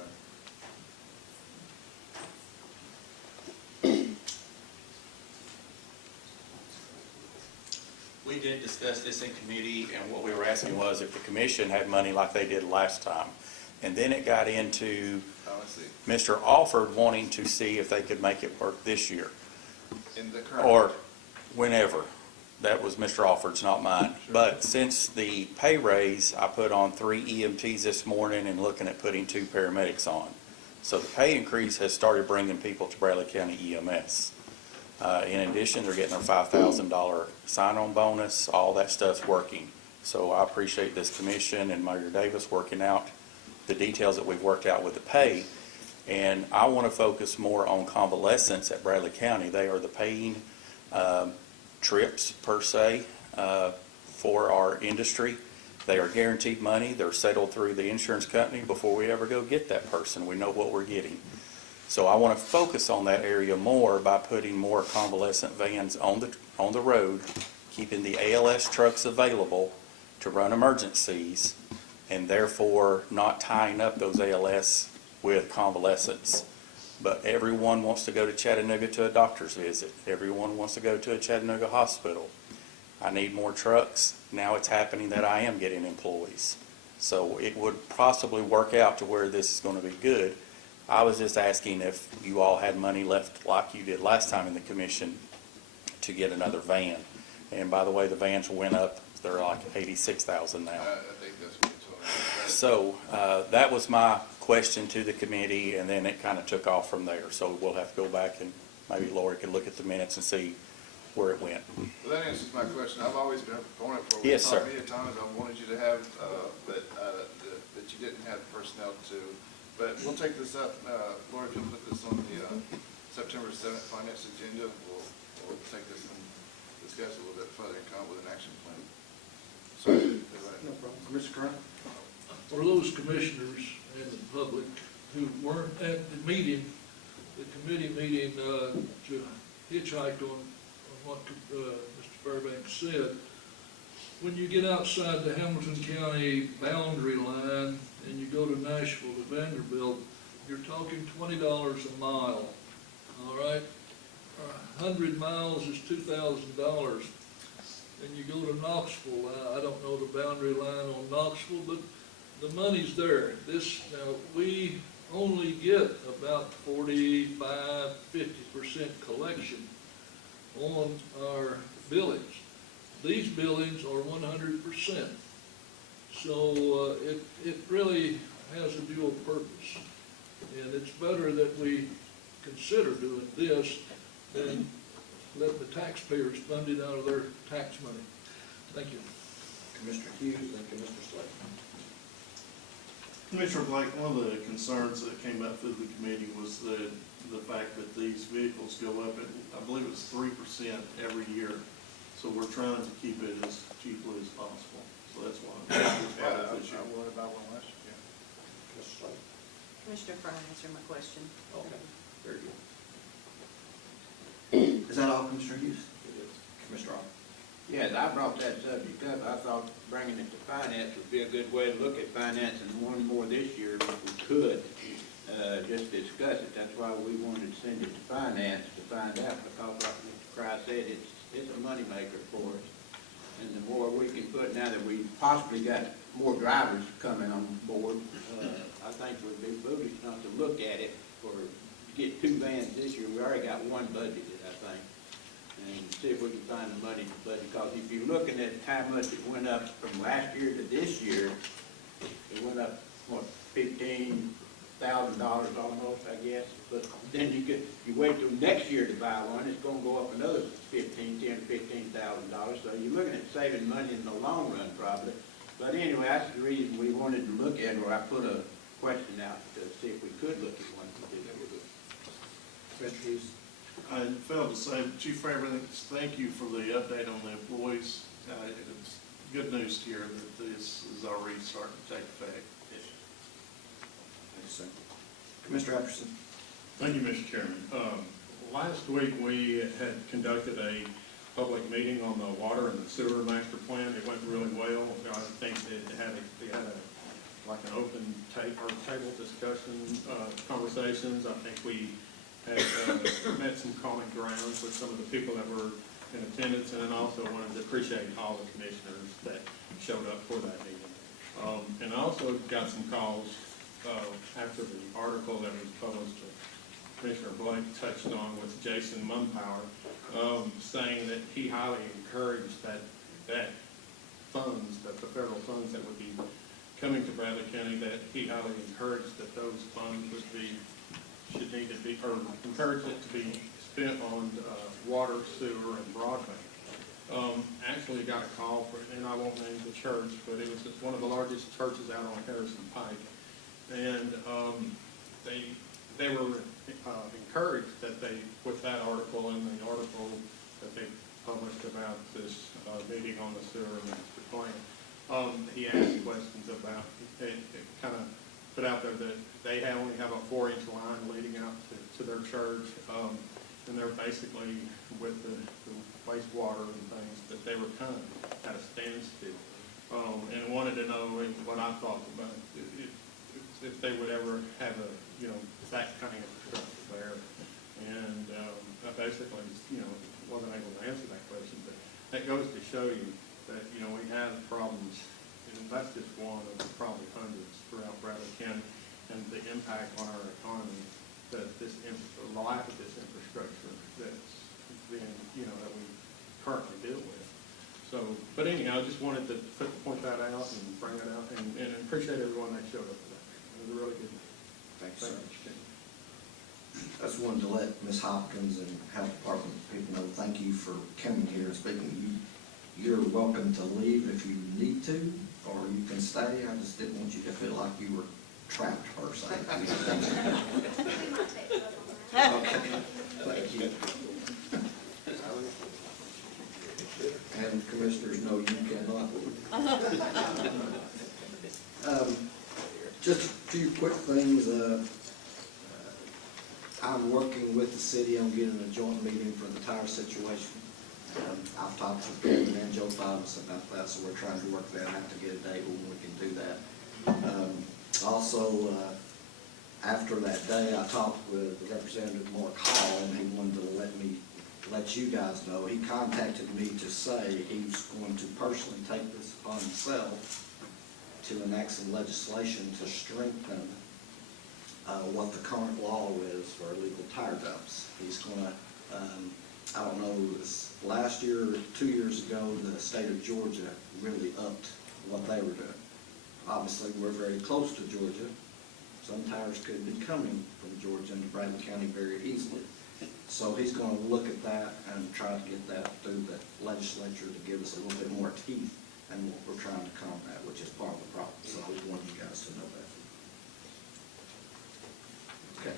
We did discuss this in committee, and what we were asking was if the commission had money like they did last time. And then it got into Mr. Alford wanting to see if they could make it work this year. in the current. Or whenever. That was Mr. Alford's, not mine. Sure. But since the pay raise, I put on 3 EMTs this morning and looking at putting 2 paramedics on. So the pay increase has started bringing people to Bradley County EMS. In addition, they're getting their $5,000 sign-on bonus. All that stuff's working. So I appreciate this commission and Mayor Davis working out the details that we've worked out with the pay. And I want to focus more on convalescents at Bradley County. They are the paying trips, per se, for our industry. They are guaranteed money. They're settled through the insurance company before we ever go get that person. We know what we're getting. So I want to focus on that area more by putting more convalescent vans on the road, keeping the ALS trucks available to run emergencies, and therefore not tying up those ALS with convalescents. But everyone wants to go to Chattanooga to a doctor's visit. Everyone wants to go to a Chattanooga hospital. I need more trucks. Now it's happening that I am getting employees. So it would possibly work out to where this is going to be good. I was just asking if you all had money left like you did last time in the commission to get another van. And by the way, the vans went up. They're like 86,000 now. I think that's what it's all. So that was my question to the committee, and then it kind of took off from there. So we'll have to go back and maybe Lori could look at the minutes and see where it went. Well, that answers my question. I've always been a proponent for it. Yes, sir. Many times I wanted you to have, that you didn't have personnel to. But we'll take this up, Lori, if you'll put this on the September 7th finance agenda, we'll take this and discuss it a little bit further and come up with an action plan. Sorry. No problem. Commissioner Grant? For those commissioners and the public who weren't at the meeting, the committee meeting, to hitchhike on what Mr. Fairbanks said, when you get outside the Hamilton County boundary line and you go to Nashville to Vanderbilt, you're talking $20 a mile, all right? 100 miles is $2,000. And you go to Knoxville, I don't know the boundary line on Knoxville, but the money's there. Now, we only get about 45–50% collection on our billings. These billings are 100%. So it really has a dual purpose. And it's better that we consider doing this than let the taxpayers fund it out of their tax money. Thank you. Commissioner Hughes and Commissioner Slade. Commissioner Blake, one of the concerns that came up through the committee was the fact that these vehicles go up at, I believe it's 3% every year. So we're trying to keep it as cheaply as possible. So that's why it's part of this year. I worried about one last year. Commissioner Slade? Commissioner Fry answered my question. Okay, very good. Is that all, Commissioner Hughes? It is. Commissioner Arnold? Yes, I brought that subject up. I thought bringing it to finance would be a good way to look at finance, and one more this year if we could, just discuss it. That's why we wanted to send it to finance to find out, because like Mr. Fry said, it's a moneymaker for us. And the more we can put, now that we've possibly got more drivers coming on board, I think we'd be foolish not to look at it to get 2 vans this year. We already got one budgeted, I think, and see if we can find the money to budget. Because if you're looking at how much it went up from last year to this year, it went up, what, $15,000 almost, I guess. But then you wait till next year to buy one, it's gonna go up another $10,000 to $15,000. So you're looking at saving money in the long run probably. But anyway, that's the reason we wanted to look at, or I put a question out to see if we could look at one to do that. Mr. Hughes? I failed to say, Chief Fairbanks, thank you for the update on the employees. It's good news to hear that this is already starting to take effect. Thank you, sir. Commissioner Epperson? Thank you, Mr. Chairman. Last week, we had conducted a public meeting on the water and the sewer master plan. It went really well. I think it had like an open table discussion, conversations. I think we had met some common grounds with some of the people that were in attendance, and then also wanted to appreciate all the commissioners that showed up for that meeting. And I also got some calls after the article that was published, Commissioner Blake touched on with Jason Mumpower, saying that he highly encouraged that funds, that the federal funds that would be coming to Bradley County, that he highly encouraged that those funds should need to be, or encouraged it to be spent on water, sewer, and broadband. Actually got a call and I won't name the church, but it was one of the largest churches out on Harrison Pike. And they were encouraged that with that article and the article that they published about this meeting on the sewer master plan, he asked questions about, it kind of put out there that they only have a 4-inch line leading out to their church, and they're basically with the wastewater and things, that they were kind of at a standstill, and wanted to know what I thought about if they would ever have that kind of infrastructure there. And I basically, wasn't able to answer that question, but that goes to show you that, we have problems and that's just one of probably hundreds throughout Bradley County, and the impact on our economy that the lack of this infrastructure that's been, that we currently deal with. So, but anyhow, I just wanted to point that out and bring it out, and appreciate everyone that showed up for that. It was a really good day. Thanks, sir. I just wanted to let Ms. Hopkins and Health Department people know, thank you for coming here and speaking. You're welcome to leave if you need to, or you can stay. I just didn't want you to feel like you were trapped per se. Okay, thank you. And commissioners know you cannot leave. Just a few quick things. I'm working with the city on getting a joint meeting for the tire situation. I've talked to Kevin and Joe Thomas about that, so we're trying to work that out to get a date when we can do that. Also, after that day, I talked with Representative Mark Hall, and he wanted to let you guys know. He contacted me to say he's going to personally take this upon himself to enact some legislation to strengthen what the current law is for illegal tire dumps. He's going to, I don't know, last year or 2 years ago, the state of Georgia really upped what they were doing. Obviously, we're very close to Georgia. Some tires could be coming from Georgia into Bradley County very easily. So he's going to look at that and try to get that through the legislature to give us a little bit more teeth and what we're trying to combat, which is part of the problem. So I want you guys to know that. Okay.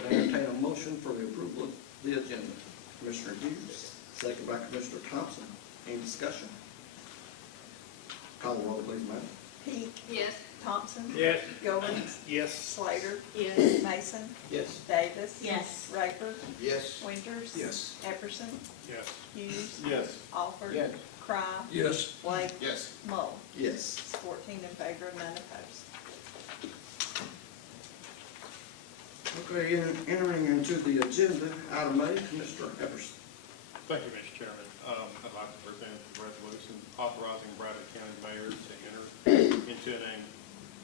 I entertain a motion for the approval of the agenda. Commissioner Hughes, second by Commissioner Thompson. Any discussion? Call the roll, please, ma'am. Peak. Yes. Thompson. Yes. Goins. Yes. Slater. Yes. Mason. Yes. Davis. Yes. Raper. Yes. Winters. Yes. Epperson. Yes. Hughes. Yes. Alford. Yes. Cry. Yes. Blake. Yes. Mull. Yes. 14 in favor, none opposed. Okay, entering into the agenda, item A, Commissioner Epperson. Thank you, Mr. Chairman. I'd like to present a resolution authorizing Bradley County Mayor to enter into an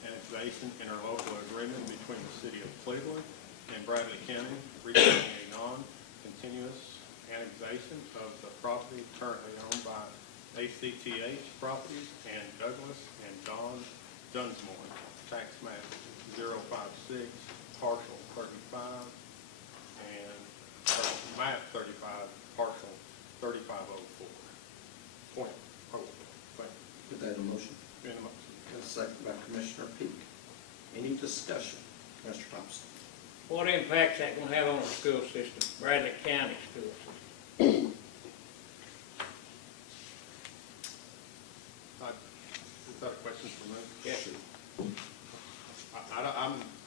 annexation interlocal agreement between the city of Cleveland and Bradley County regarding a non-continuous annexation of the property currently owned by ACTH Properties and Douglas and Don Dunsmore, tax map 056, partial 35, and map 35, partial 3504. Point. Thank Put that in motion. you. In the motion. And a second by Commissioner Peak. Any discussion? Mr. Thompson. What impact's that gonna have on the school system, Bradley County school system? Is that a question for me? Yes.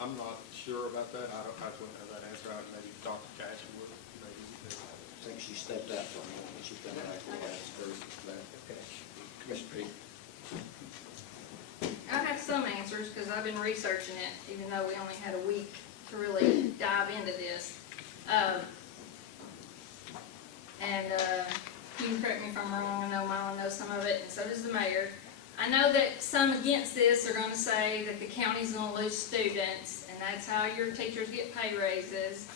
I'm not sure about that. I wouldn't have that answer. I maybe talk to Cassie with it. Maybe. I think she stepped out for a moment. She felt like we asked her that. Okay. Commissioner Peak. I have some answers because I've been researching it, even though we only had a week to really dive into this. You can correct me if I'm wrong. I know Mylon knows some of it, and so does the mayor. I know that some against this are going to say that the county's going to lose students, and that's how your teachers get pay raises.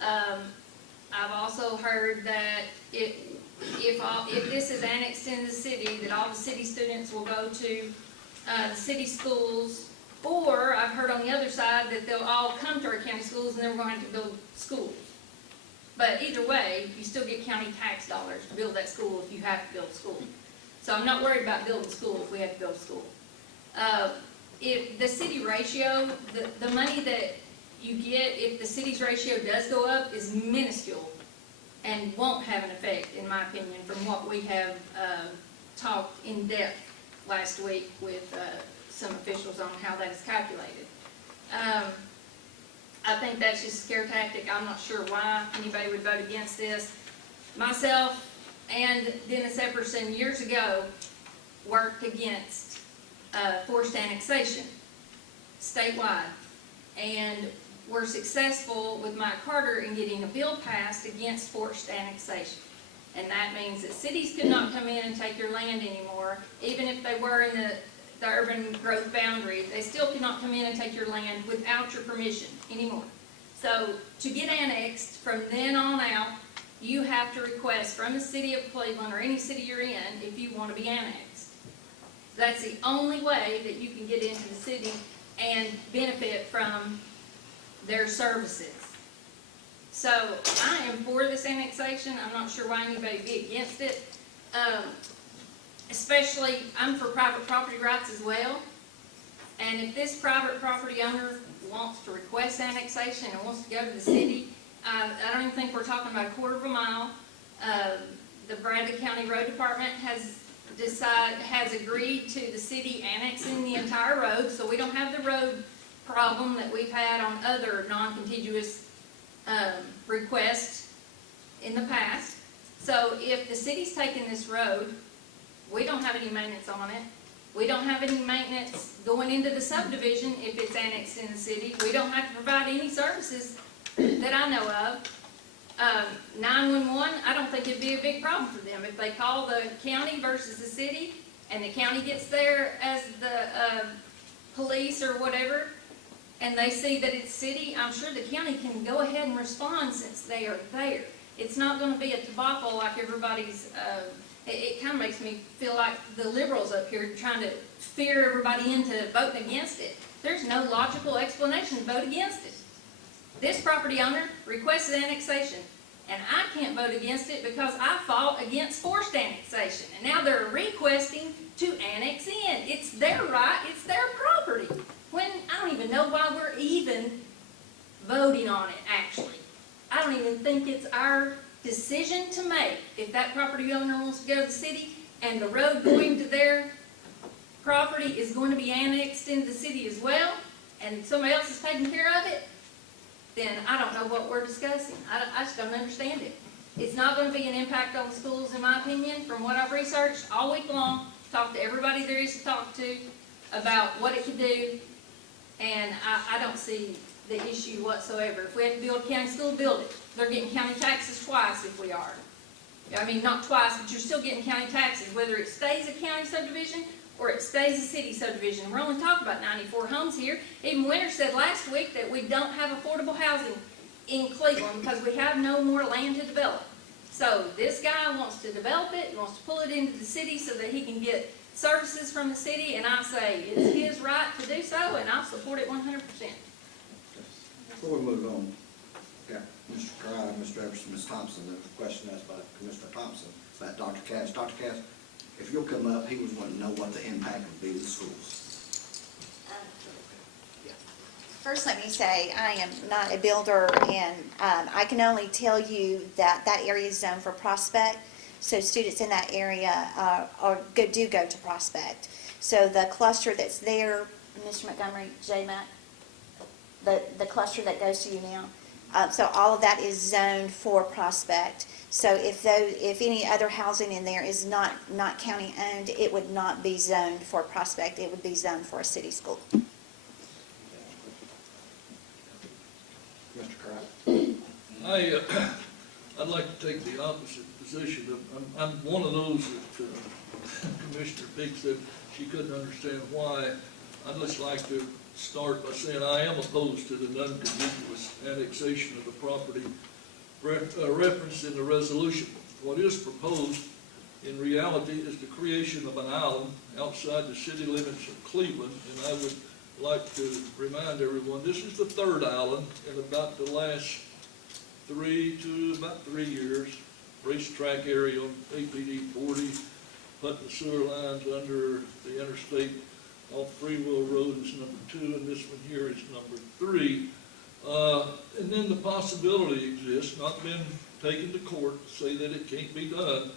I've also heard that if this is annexed in the city, that all the city students will go to the city schools, or I've heard on the other side that they'll all come to our county schools and then we're going to have to build schools. But either way, you still get county tax dollars to build that school if you have to build a school. So I'm not worried about building a school if we have to build a school. If the city ratio, the money that you get if the city's ratio does go up is minuscule and won't have an effect, in my opinion, from what we have talked in depth last week with some officials on how that is calculated. I think that's just a scare tactic. I'm not sure why anybody would vote against this. Myself and Dennis Epperson years ago worked against forced annexation statewide, and were successful with Mike Carter in getting a bill passed against forced annexation. And that means that cities could not come in and take your land anymore, even if they were in the urban growth boundary, they still cannot come in and take your land without your permission anymore. So to get annexed from then on out, you have to request from the city of Cleveland or any city you're in if you want to be annexed. That's the only way that you can get into the city and benefit from their services. So I am for this annexation. I'm not sure why anybody would be against it. Especially, I'm for private property rights as well. And if this private property owner wants to request annexation and wants to go to the city, I don't even think we're talking about a quarter of a mile. The Bradley County Road Department has agreed to the city annexing the entire road, so we don't have the road problem that we've had on other non-contiguous requests in the past. So if the city's taking this road, we don't have any maintenance on it. We don't have any maintenance going into the subdivision if it's annexed in the city. We don't have to provide any services that I know of. 911, I don't think it'd be a big problem for them. If they call the county versus the city, and the county gets there as the police or whatever, and they see that it's city, I'm sure the county can go ahead and respond since they are there. It's not going to be a debacle like everybody's, it kind of makes me feel like the liberals up here trying to fear everybody into voting against it. There's no logical explanation to vote against it. This property owner requested annexation, and I can't vote against it because I fought against forced annexation. And now they're requesting to annex in. It's their right, it's their property. When I don't even know why we're even voting on it, actually. I don't even think it's our decision to make. If that property owner wants to go to the city and the road going to their property is going to be annexed into the city as well, and somebody else is taking care of it, then I don't know what we're discussing. I just don't understand it. It's not going to be an impact on the schools, in my opinion, from what I've researched all week long, talked to everybody there is to talk to about what it could do, and I don't see the issue whatsoever. If we have to build a county school, build it. They're getting county taxes twice if we are. I mean, not twice, but you're still getting county taxes, whether it stays a county subdivision or it stays a city subdivision. We're only talking about 94 homes here. Even Winter said last week that we don't have affordable housing in Cleveland because we have no more land to develop. So this guy wants to develop it, he wants to pull it into the city so that he can get services from the city, and I say it's his right to do so, and I'll support it 100%. Before we move on, got Mr. Cry, Mr. Everson, Ms. Thompson, there was a question asked by Commissioner Thompson about Dr. Cass. Dr. Cass, if you'll come up, he was wanting to know what the impact would be to the schools. First, let me say, I am not a builder, and I can only tell you that that area is zoned for Prospect, so students in that area do go to Prospect. So the cluster that's there, Mr. Montgomery, J-Mac, the cluster that goes to you now, so all of that is zoned for Prospect. So if any other housing in there is not county owned, it would not be zoned for Prospect, it would be zoned for a city school. Mr. Cry. I'd like to take the opposite position. I'm one of those that Commissioner Biggs said she couldn't understand why. I'd just like to start by saying I am opposed to the non-contiguous annexation of the property referenced in the resolution. What is proposed in reality is the creation of an island outside the city limits of Cleveland, and I would like to remind everyone this is the third island in about the last 3 years. Racetrack area on APD 40, putting the sewer lines under the interstate off Freewell Road is number 2, and this one here is number 3. And then the possibility exists, not been taken to court to say that it can't be done,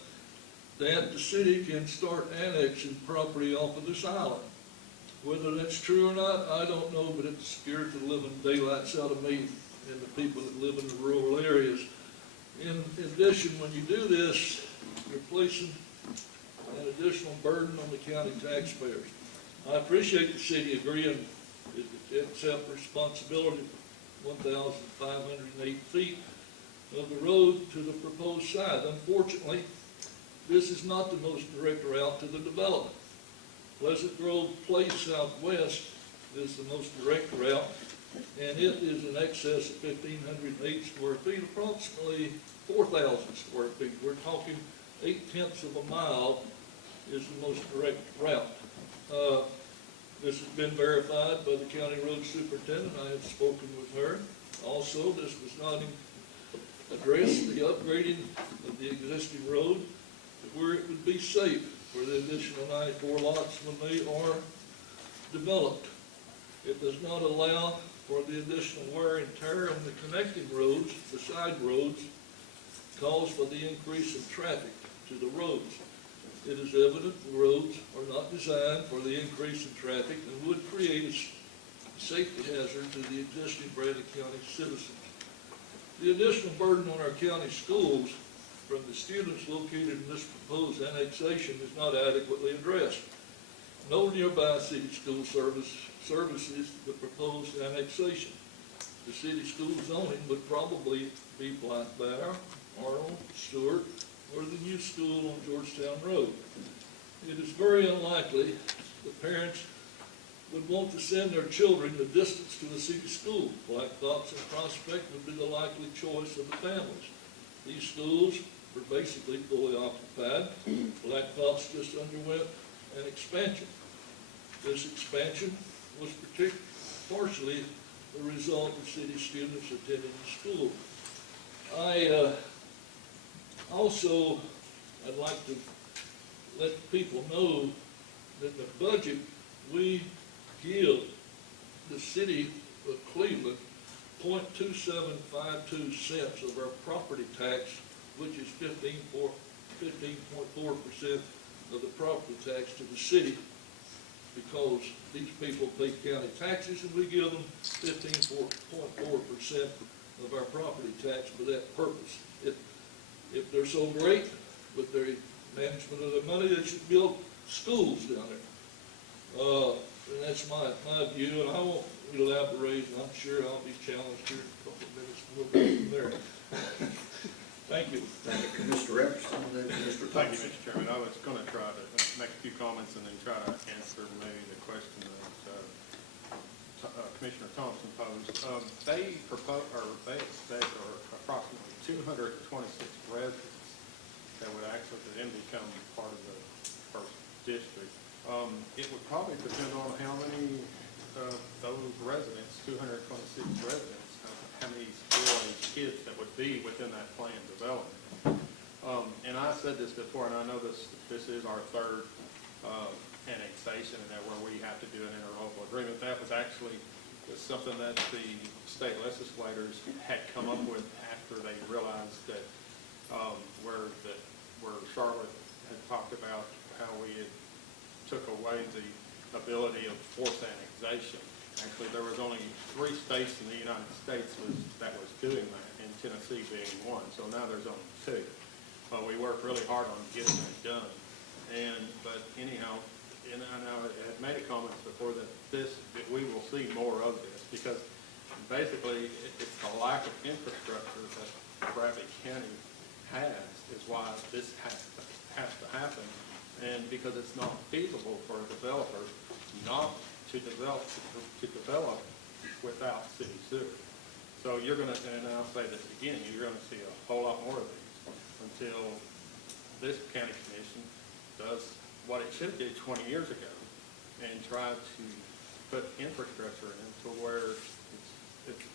that the city can start annexing property off of this island. Whether that's true or not, I don't know, but it scares the living daylights out of me and the people that live in the rural areas. In addition, when you do this, you're placing an additional burden on the county taxpayers. I appreciate the city agreeing to accept responsibility for 1,508 feet of the road to the proposed site. Unfortunately, this is not the most direct route to the development. Pleasant Grove Place Southwest is the most direct route, and it is in excess of 1,508 square feet, approximately 4,000 square feet. We're talking 0.8 of a mile is the most direct route. This has been verified by the county road superintendent. I have spoken with her. Also, this does not address the upgrading of the existing road to where it would be safe for the additional 94 lots when they are developed. It does not allow for the additional wear and tear on the connecting roads, the side roads, caused by the increase in traffic to the roads. It is evident the roads are not designed for the increase in traffic and would create a safety hazard to the existing Bradley County citizens. The additional burden on our county schools from the students located in this proposed annexation is not adequately addressed. No nearby city school services the proposed annexation. The city school zoning would probably be Blackbear, Arnold, Stewart, or the new school on Georgetown Road. It is very unlikely that parents would want to send their children the distance to a city school. Black Fox and Prospect would be the likely choice of the families. These schools were basically fully occupied. Black Fox just underwent an expansion. This expansion was partially the result of city students attending the school. I'd like to let people know that the budget we give the city of Cleveland 0.2752 cents of our property tax, which is 15.4% of the property tax to the city, because these people pay county taxes and we give them 15.4% of our property tax for that purpose. If they're so great with their management of their money, they should build schools down there. And that's my view, and I won't elaborate, and I'm sure I'll be challenged here in a couple of minutes. We'll go from there. Thank you. Thank you, Mr. Epperson, and then Mr. Thank you, Thompson. Mr. Chairman. I was going to try to make a few comments and then try to answer maybe the question that Commissioner Thompson posed. They expect approximately 226 residents that would actually then become part of the first district. It would probably depend on how many of those residents, 226 residents, how many school-age kids that would be within that planned development. And I said this before, and I know this is our third annexation, and that where we have to do an interlocal agreement. That was actually something that the state legislators had come up with after they realized that where Charlotte had talked about how we had took away the ability of forced annexation. Actually, there was only 3 states in the United States that was doing that, and Tennessee being one. So now there's only 2. We worked really hard on getting that done. But anyhow, and I know I had made a comment before that we will see more of this, because basically it's the lack of infrastructure that Bradley County has is why this has to happen. And because it's not feasible for a developer not to develop without city sewer. So you're going to, and I'll say this again, you're going to see a whole lot more of these until this county commission does what it should do 20 years ago and try to put infrastructure in to where it's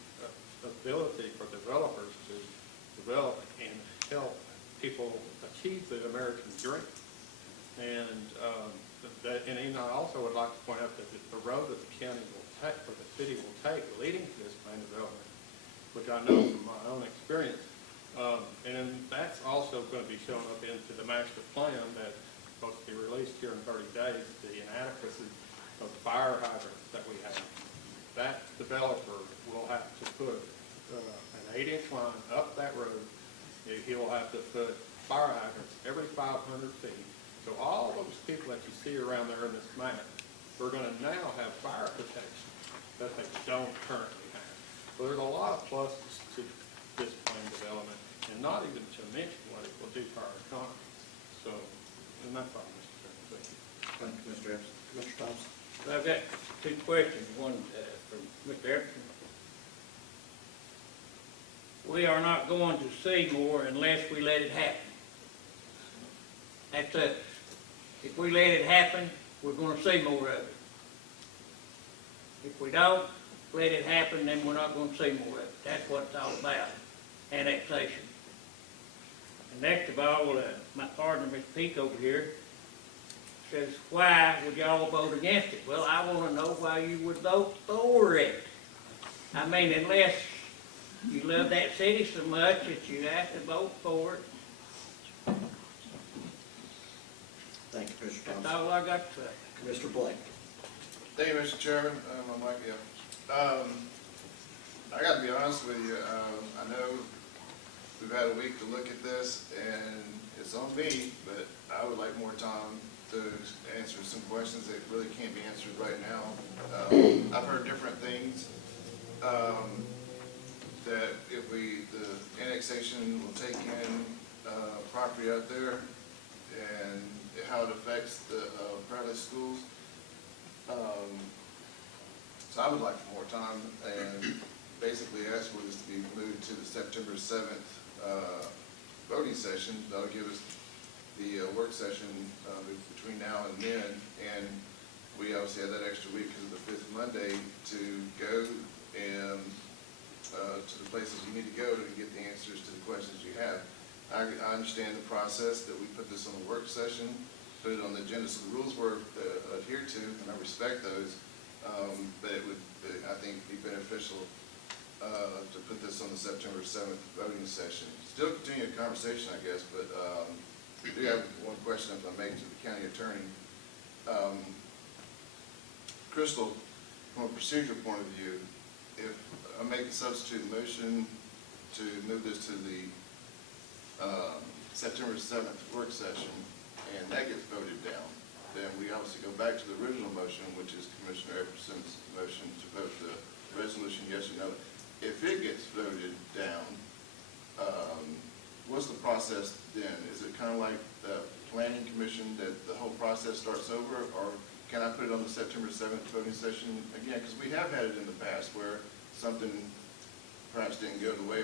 ability for developers to develop and help people achieve the American dream. And I also would like to point out that the road that the county will take, or the city will take, leading to this planned development, which I know from my own experience, and then that's also going to be shown up into the master plan that's supposed to be released here in 30 days, the inadequacy of the fire hydrants that we have. That developer will have to put an 8-inch line up that road. He will have to put fire hydrants every 500 feet. So all those people that you see around there in this map, we're going to now have fire protection that they don't currently have. So there's a lot of pluses to this planned development, and not even to mention what it will do for our economy. So, and that's all, Mr. Chairman. Thank you. Thank you, Mr. Epson. Commissioner Thompson? So I've got two questions, one from Mr. Epson. We are not going to see more unless we let it happen. That's us. If we let it happen, we're gonna see more of it. If we don't let it happen, then we're not gonna see more of it. That's what it's all about, annexation. And next of all, my partner, Mr. Peak over here, says, why would y'all vote against it? Well, I wanna know why you would vote for it. I mean, unless you love that city so much that you have to vote for it. Thank you, Mr. That's Thompson. all I got to say. Commissioner Blake? Thank you, Mr. Chairman. I'm Mike, I gotta be honest with you, I know we've had a week to look at this, and it's on me, but I would like more time to answer some questions that really can't be answered right now. I've heard different things, that if the annexation will take in, property out there, and how it affects the, private schools. So I would like more time, and basically ask for this to be moved to the September 7th, voting session. That'll give us the, work session, between now and then, and we obviously have that extra week because of the 5th Monday to go and, to the places you need to go to get the answers to the questions you have. I understand the process that we put this on the work session, put it on the agenda, so the rules were adhered to, and I respect those. But it would, I think, be beneficial to put this on the September 7th voting session. Still continue the conversation, I guess, but I do have one question if I make to the county attorney. Crystal, from a procedural point of view, if I make a substitute motion to move this to the September 7th work session, and that gets voted down, then we obviously go back to the original motion, which is Commissioner Epperson's motion to vote the resolution yes or no. If it gets voted down, what's the process then? Is it kind of like the planning commission that the whole process starts over, or can I put it on the September 7th voting session again? Because we have had it in the past where something perhaps didn't go the way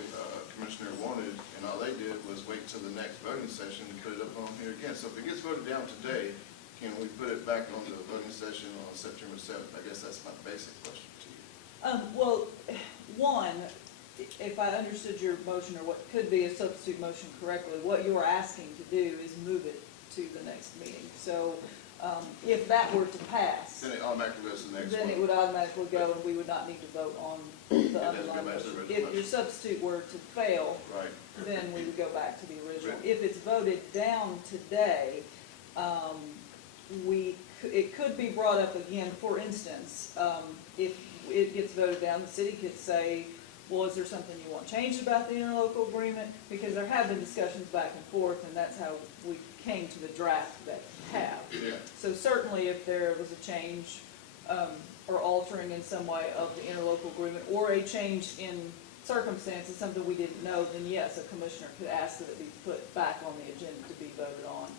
Commissioner wanted, and all they did was wait till the next voting session to put it up on here again. So if it gets voted down today, can we put it back on the voting session on September 7th? I guess that's my basic question to you. Well, one, if I understood your motion, or what could be a substitute motion correctly, what you're asking to do is move it to the next meeting. So, if that were to pass, Then it automatically goes to the next one. then it would automatically go, and we would not need to vote on the doesn't go underlying back to the motion. original If your motion. substitute were to fail, Right. then we would go back to the original. Right. If it's voted down today, it could be brought up again. For instance, if it gets voted down, the city could say, well, is there something you want changed about the interlocal agreement? Because there have been discussions back and forth, and that's how we came to the draft that we have. Yeah. So certainly if there was a change, or altering in some way of the interlocal agreement, or a change in circumstances, something we didn't know, then yes, a commissioner could ask that it be put back on the agenda to be voted on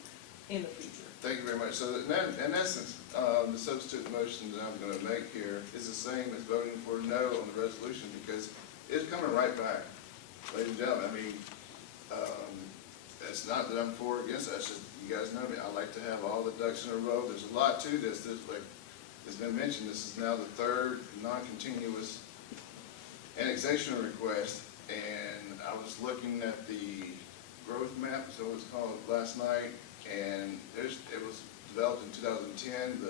in the future. Thank you very much. So in essence, the substitute motion that I'm going to make here is the same as voting for no on the resolution, because it's coming right back, ladies and gentlemen. I mean, it's not that I'm for or against it. It's just, you guys know me, I like to have all the ducks in a row. There's a lot to this. Like it's been mentioned, this is now the third non-continuous annexation request, and I was looking at the growth map, so it was called, last night, and it was developed in 2010.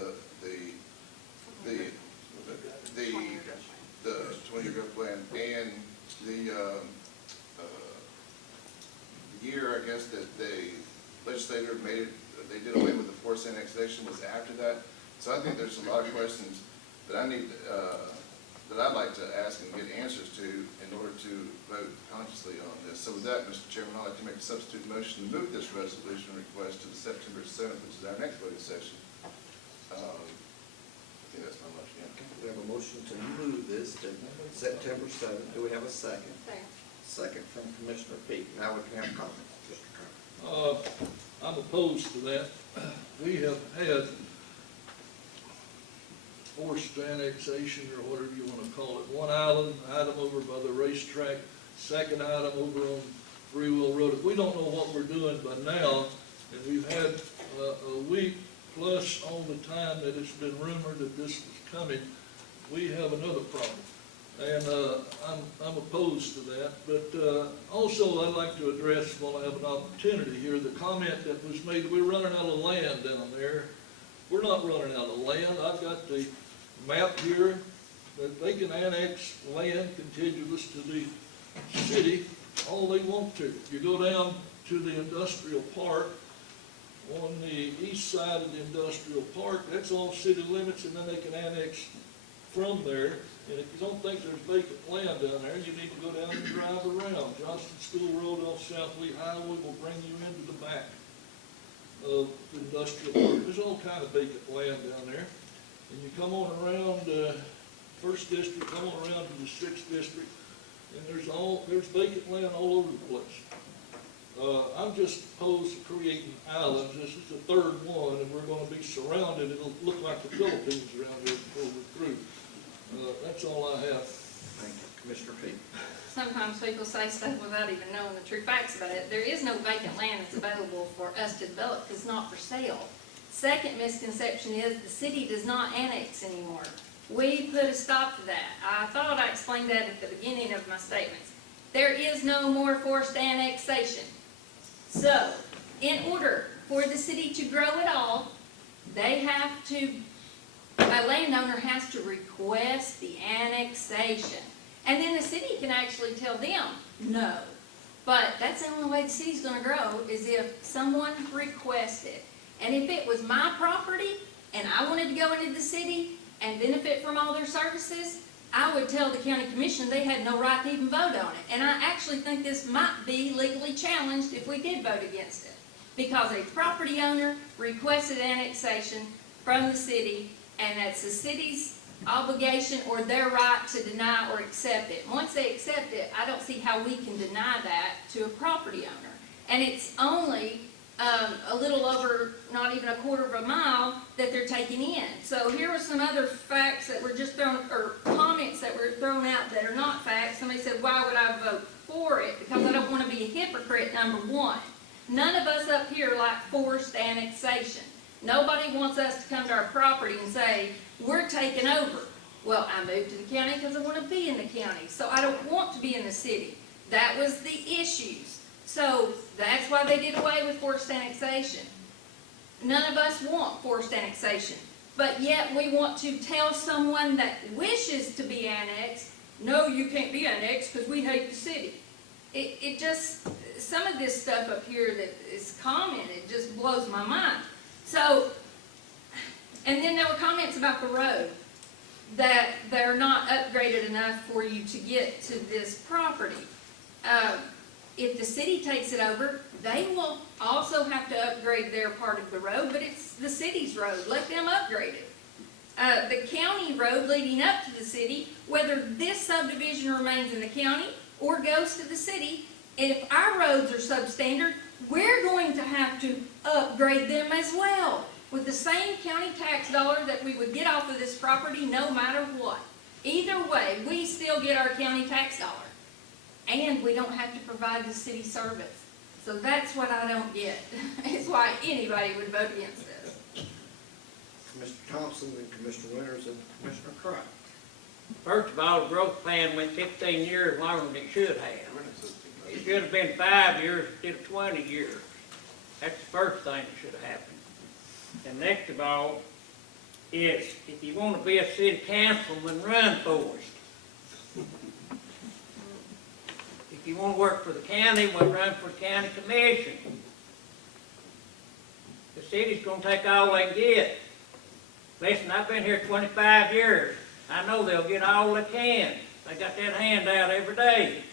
The 20-year growth plan, and the year, I guess, that the legislature made it, they did away with the forced annexation was after that. So I think there's a lot of questions that I need, that I'd like to ask and get answers to in order to vote consciously on this. So with that, Mr. Chairman, I'd like to make a substitute motion to move this resolution request to the September 7th, which is our next voting session. I think that's my motion. Yeah. We have a motion to move this to September 7th. Do we have a second? Second from Commissioner Peak. Now we can have comments. Mr. Carter. I'm opposed to that. We have had forced annexation, or whatever you wanna call it. One item over by the racetrack, second item over on Freewell Road. If we don't know what we're doing by now, and we've had a week plus all the time that it's been rumored that this was coming, we have another problem. And I'm opposed to that. But also I'd like to address, while I have an opportunity here, the comment that was made, we're running out of land down there. We're not running out of land. I've got the map here that they can annex land contiguous to the city all they want to. You go down to the industrial park, on the east side of the industrial park, that's all city limits, and then they can annex from there. And if you don't think there's vacant land down there, you need to go down and drive around. Johnston School Road off South Lee Highway will bring you into the back of the industrial park. There's all kind of vacant land down there. And you come on around First District, come on around to the Sixth District, and there's vacant land all over the place. I'm just opposed to creating islands. This is the third one, and we're going to be surrounded. It'll look like the Philippines around here before we're through. That's all I have. Thank you. Commissioner Pete. Sometimes people say stuff without even knowing the true facts about it. There is no vacant land that's available for us to develop because it's not for sale. Second misconception is the city does not annex anymore. We put a stop to that. I thought I explained that at the beginning of my statements. There is no more forced annexation. So, in order for the city to grow at all, they have to, a landowner has to request the annexation. And then the city can actually tell them no. But that's the only way the city's going to grow, is if someone requests it. And if it was my property and I wanted to go into the city and benefit from all their services, I would tell the county commission they had no right to even vote on it. And I actually think this might be legally challenged if we did vote against it. Because a property owner requested annexation from the city, and that's the city's obligation or their right to deny or accept it. Once they accept it, I don't see how we can deny that to a property owner. And it's only a little over, not even a quarter of a mile that they're taking in. So here were some other facts that were just thrown, or comments that were thrown out that are not facts. Somebody said, why would I vote for it? Because I don't want to be a hypocrite, number one. None of us up here like forced annexation. Nobody wants us to come to our property and say, we're taking over. Well, I moved to the county because I want to be in the county, so I don't want to be in the city. That was the issues. So that's why they did away with forced annexation. None of us want forced annexation, but yet we want to tell someone that wishes to be annexed, no, you can't be annexed because we hate the city. It just, some of this stuff up here that is commented just blows my mind. So, and then there were comments about the road, that they're not upgraded enough for you to get to this property. If the city takes it over, they will also have to upgrade their part of the road, but it's the city's road. Let them upgrade it. The county road leading up to the city, whether this subdivision remains in the county or goes to the city, if our roads are substandard, we're going to have to upgrade them as well, with the same county tax dollar that we would get off of this property no matter what. Either way, we still get our county tax dollar. And we don't have to provide the city service. So that's what I don't get. It's why anybody would vote against this. Mr. Thompson, then Commissioner Winters, and Commissioner Crott. First of all, the growth plan went 15 years longer than it should have. It should have been 5 years instead of 20 years. That's the first thing that should have happened. And next of all, is if you want to be a city councilman, run for it. If you want to work for the county, we'll run for the county commission. The city's going to take all they can get. Listen, I've been here 25 years. I know they'll get all they can. They got that handout every day.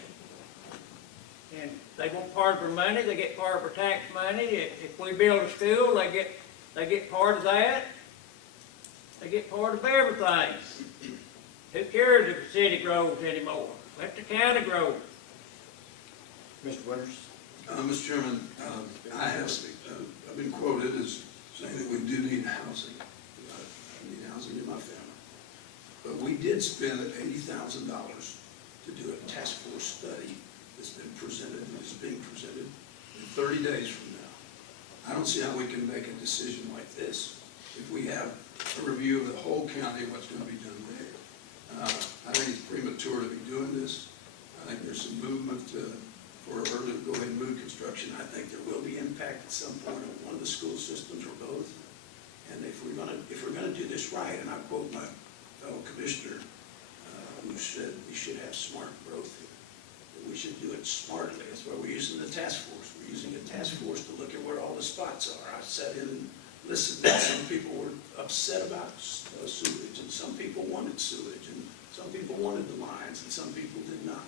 And they want part of their money, they get part of their tax money. If we build a school, they get part of that. They get part of everything. Who cares if the city grows anymore? Let the county grow. Mr. Winters. Mr. Chairman, I've been quoted as saying that we do need housing. I need housing in my family. But we did spend $80,000 to do a task force study that's been presented, and is being presented in 30 days from now. I don't see how we can make a decision like this if we have a review of the whole county, what's going to be done there. I think it's premature to be doing this. I think there's some movement for early to go ahead and move construction. I think there will be impact at some point on one of the school systems or both. And if we're gonna do this right, and I quote my fellow commissioner, who said we should have smart growth here, that we should do it smartly. That's why we're using the task force. We're using a task force to look at where all the spots are. I sat in and listened. Some people were upset about sewage, and some people wanted sewage, and some people wanted the lines, and some people did not.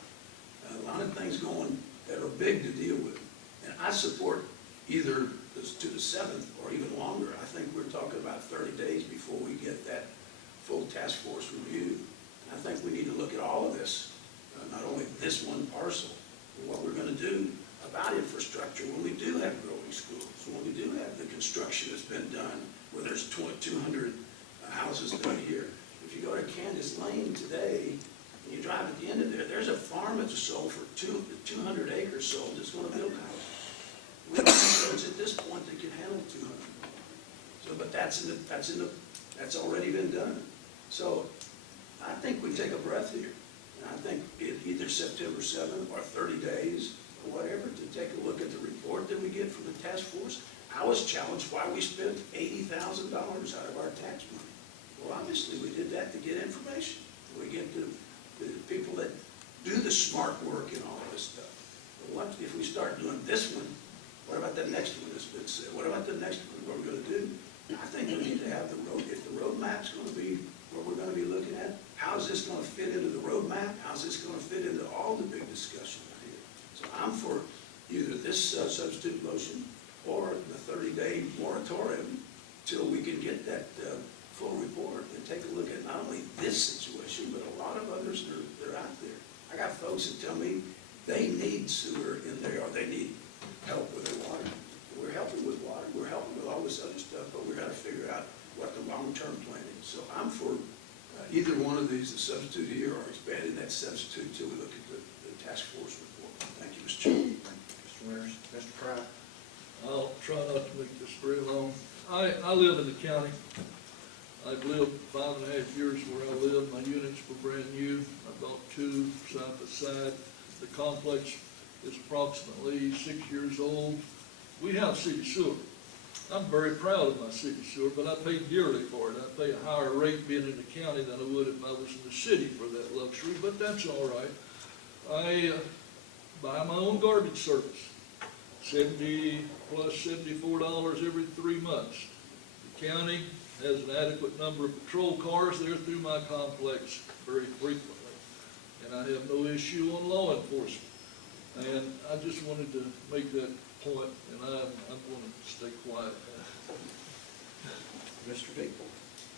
A lot of things going that are big to deal with. And I support either to the 7th or even longer. I think we're talking about 30 days before we get that full task force review. And I think we need to look at all of this, not only this one parcel, but what we're going to do about infrastructure when we do have growing schools, when we do have the construction that's been done, where there's 200 houses done here. If you go to Candace Lane today, and you drive at the end of there, there's a farm that's sold for 200 acres sold that's going to build houses. We have roads at this point that can handle 200. So, but that's already been done. So I think we take a breath here. And I think either September 7th or 30 days or whatever to take a look at the report that we get from the task force. I was challenged why we spent $80,000 out of our tax money. Well, obviously we did that to get information. We get the people that do the smart work and all this stuff. But what if we start doing this one? What about the next one that's been said? What about the next one? What we're going to do? I think we need to have the road. If the roadmap's going to be what we're going to be looking at, how's this going to fit into the roadmap? How's this going to fit into all the big discussion out here? So I'm for either this substitute motion or the 30-day moratorium till we can get that full report and take a look at not only this situation, but a lot of others that are out there. I got folks that tell me they need sewer in there or they need help with their water. We're helping with water. We're helping with all this other stuff, but we've got to figure out what the long-term plan is. So I'm for either one of these, the substitute here or expanding that substitute till we look at the task force report. Thank you, Mr. Chairman. Mr. Winters, Mr. Pratt. I'll try not to make this very long. I live in the county. I've lived 5.5 years where I live. My units were brand new. I bought two side by side. The complex is approximately 6 years old. We have city sewer. I'm very proud of my city sewer, but I pay dearly for it. I pay a higher rate being in the county than I would if I was in the city for that luxury, but that's all right. I buy my own garbage service, $70 plus $74 every 3 months. The county has an adequate number of patrol cars there through my complex very frequently, and I have no issue on law enforcement. And I just wanted to make that point, and I'm going to stay quiet. Mr. Deaple.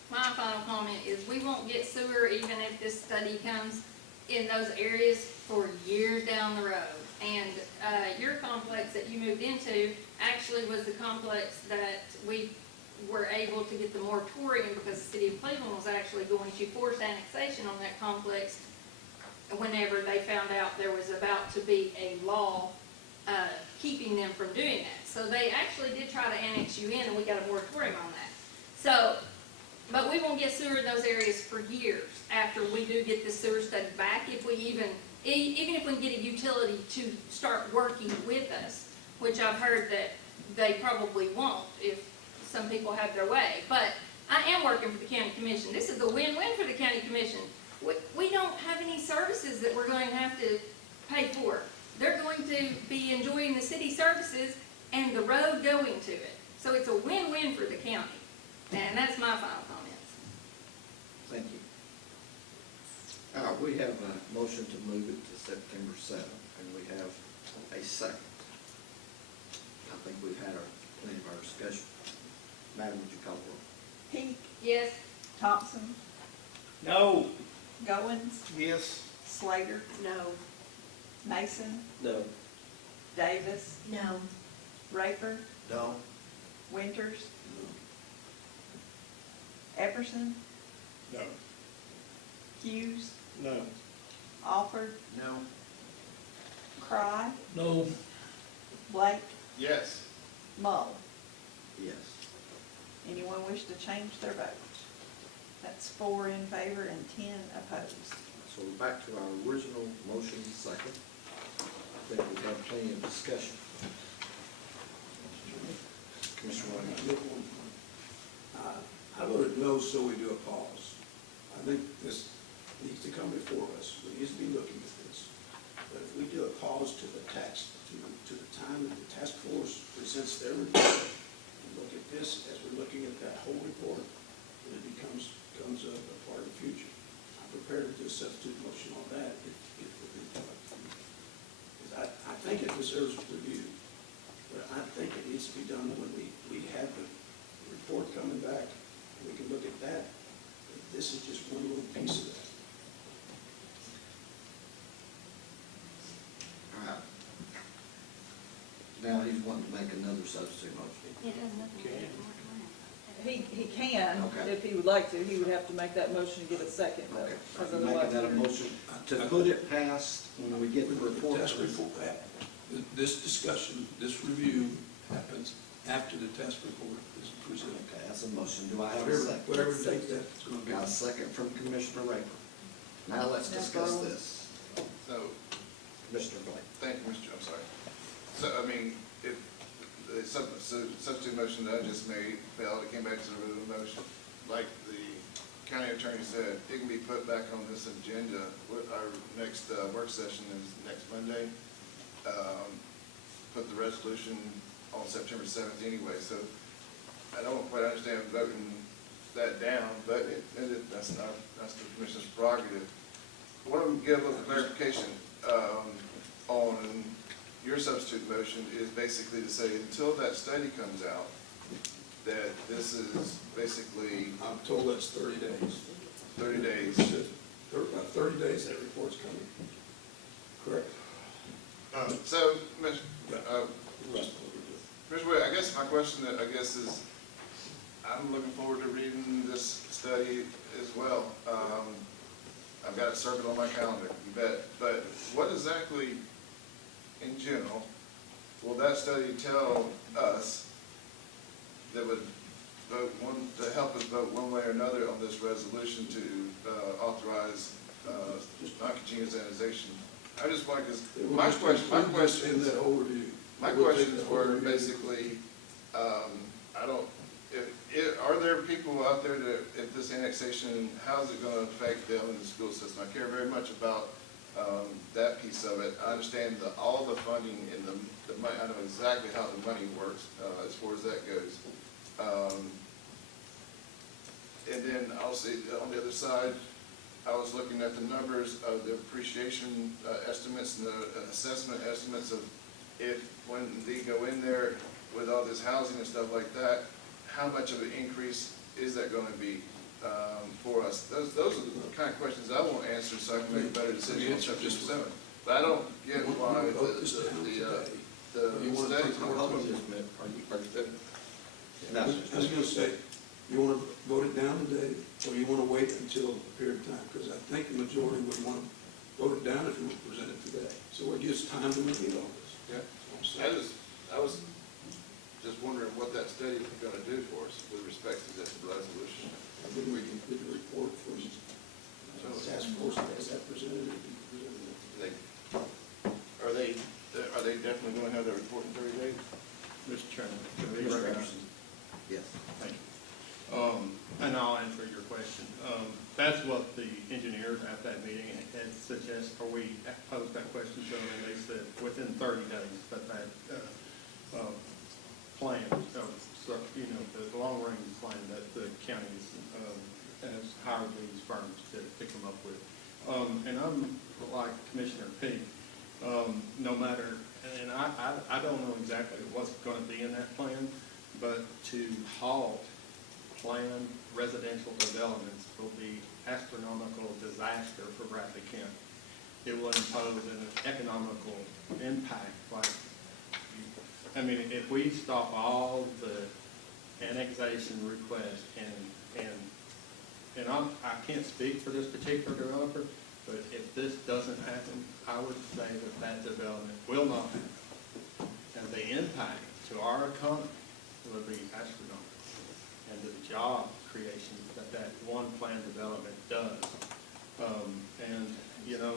My final comment is we won't get sewer even if this study comes in those areas for years down the road. And your complex that you moved into actually was the complex that we were able to get the moratorium because the city of Cleveland was actually going to force annexation on that complex whenever they found out there was about to be a law keeping them from doing that. So they actually did try to annex you in, and we got a moratorium on that. So, but we won't get sewer in those areas for years after we do get the sewer study back, if we even if we can get a utility to start working with us, which I've heard that they probably won't if some people have their way. But I am working for the county commission. This is a win-win for the county commission. We don't have any services that we're going to have to pay for. They're going to be enjoying the city services and the road going to it. So it's a win-win for the county. And that's my final comments. Thank you. We have a motion to move it to September 7th, and we have a second. I think we've had plenty of our discussion. Madam, would you call the roll? Peak, Yes. Thompson, No. Goins, Yes. Slater, No. Mason, No. Davis, No. Rayford, No. Winters, Epperson, No. Hughes, No. Alford, No. Cry, No, Blake, Yes. Mull. Yes. Anyone wish to change their vote? That's 4 in favor and 10 opposed. So we're back to our original motion second. I think we've had plenty of discussion. Commissioner White. I voted no, so we do a pause. I think this needs to come before us. We need to be looking at this. But if we do a pause to the to the time that the task force presents their report, and look at this as we're looking at that whole report, then it becomes a part of the future. I'm prepared to do a substitute motion on that if I think it deserves review, but I think it needs to be done when we have the report coming back, and we can look at that. This is just one little piece of that. All right. Now he's wanting to make another substitute motion. He can, Okay. if he would like to. He would have to make that motion to get a second vote. Okay. because Are you otherwise making that a we're- motion to put it past when we get the report? Test report, this discussion, this review happens after the test report is presented. Okay, that's a motion. Do I have a Whatever, second? whatever date that's going to be. Got a second from Commissioner Raper. Now let's discuss this. So, Commissioner Blake. thank you, Mr. I'm sorry. So, I mean, if the substitute motion that I just made failed, it came back to the original motion. Like the county attorney said, it can be put back on this agenda. Our next work session is next Monday. Put the resolution on September 7th anyway, so I don't quite understand voting that down, but that's the commissioner's prerogative. I want to give a little clarification on your substitute motion is basically to say until that study comes out, that this is basically I'm told that's 30 days. 30 days. About 30 days that report's coming. Correct? So, Mr. Wade, I guess my question is, I'm looking forward to reading this study as well. I've got it circled on my calendar, you bet. But what exactly, in general, will that study tell us that would vote to help us vote one way or another on this resolution to authorize non-continuous annexation? I just want, because my questions were basically, are there people out there that, if this annexation, how's it gonna affect them in the school system? I care very much about, that piece of it. I understand all the funding and the money, I know exactly how the money works, as far as that goes. And then also, on the other side, I was looking at the numbers of the appreciation estimates and the assessment estimates of when they go in there with all this housing and stuff like that, how much of an increase is that going to be for us? Those are the kind of questions I want answered so I can make a better decision on September 7th. But I don't get why the study. Hold on just a minute. Are you finished? No. I was going to say, you want to vote it down today, or you want to wait until a period of time? Because I think the majority would want to vote it down if it was presented today. So it gives time to review all this. Yeah. I was just wondering what that study is going to do for us with respect to this resolution. I think we can get the report from the task force as that presented. Are they definitely going to have their report in 30 days? Mr. Chairman, can we Mr. recognize? Anderson. Yes. Thank you. And I'll answer your question. That's what the engineers at that meeting had suggested, or we posed that question to them, and they said within 30 days that plan, so, the long-range plan that the county has hired these firms to come up with. And I'm like Commissioner Peak, no matter, and I don't know exactly what's going to be in that plan, but to halt planned residential developments will be astronomical disaster for Bradley County. It will impose an economical impact. If we stop all the annexation requests and and I can't speak for this particular developer, but if this doesn't happen, I would say that that development will not happen. And the impact to our economy will be astronomical, and the job creation that one planned development does. And, you know,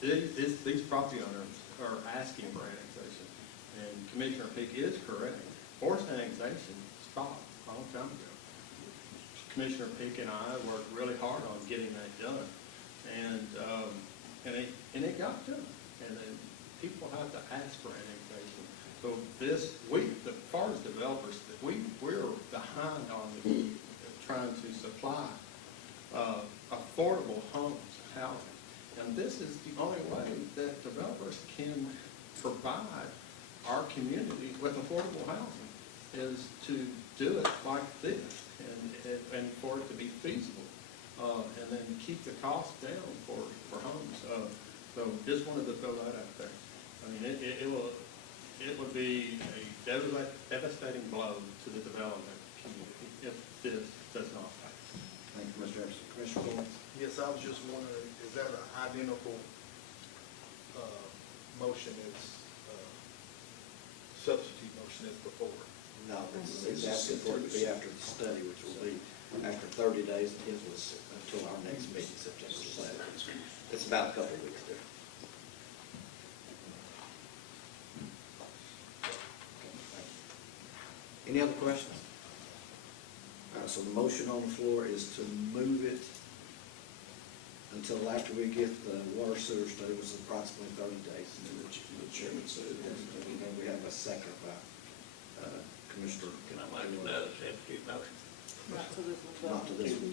these property owners are asking for annexation, and Commissioner Peak is correct. Forced annexation stopped a long time ago. Commissioner Peak and I worked really hard on getting that done, and it got done. And then people have to ask for annexation. So as far as developers, we're behind on trying to supply affordable homes, housing. And this is the only way that developers can provide our community with affordable housing, is to do it like this, and for it to be feasible, and then keep the cost down for homes. So just wanted to throw that out there. I mean, it would be a devastating blow to the development community if this does not pass. Thank you, Mr. Anderson. Commissioner Boyd? Yes, I was just wondering, is that an identical, motion as, substitute motion as before? No, it's asking for it to be after the study, which will be after 30 days, and his was until our next meeting, September 7th. It's about a couple of weeks different. Any other questions? All right, so the motion on the floor is to move it until after we get the water sewer study, which is approximately 30 days. And the chairman said it. And then we have a second by Commissioner. Can I make another substitute motion? Not to this one. Not to this one.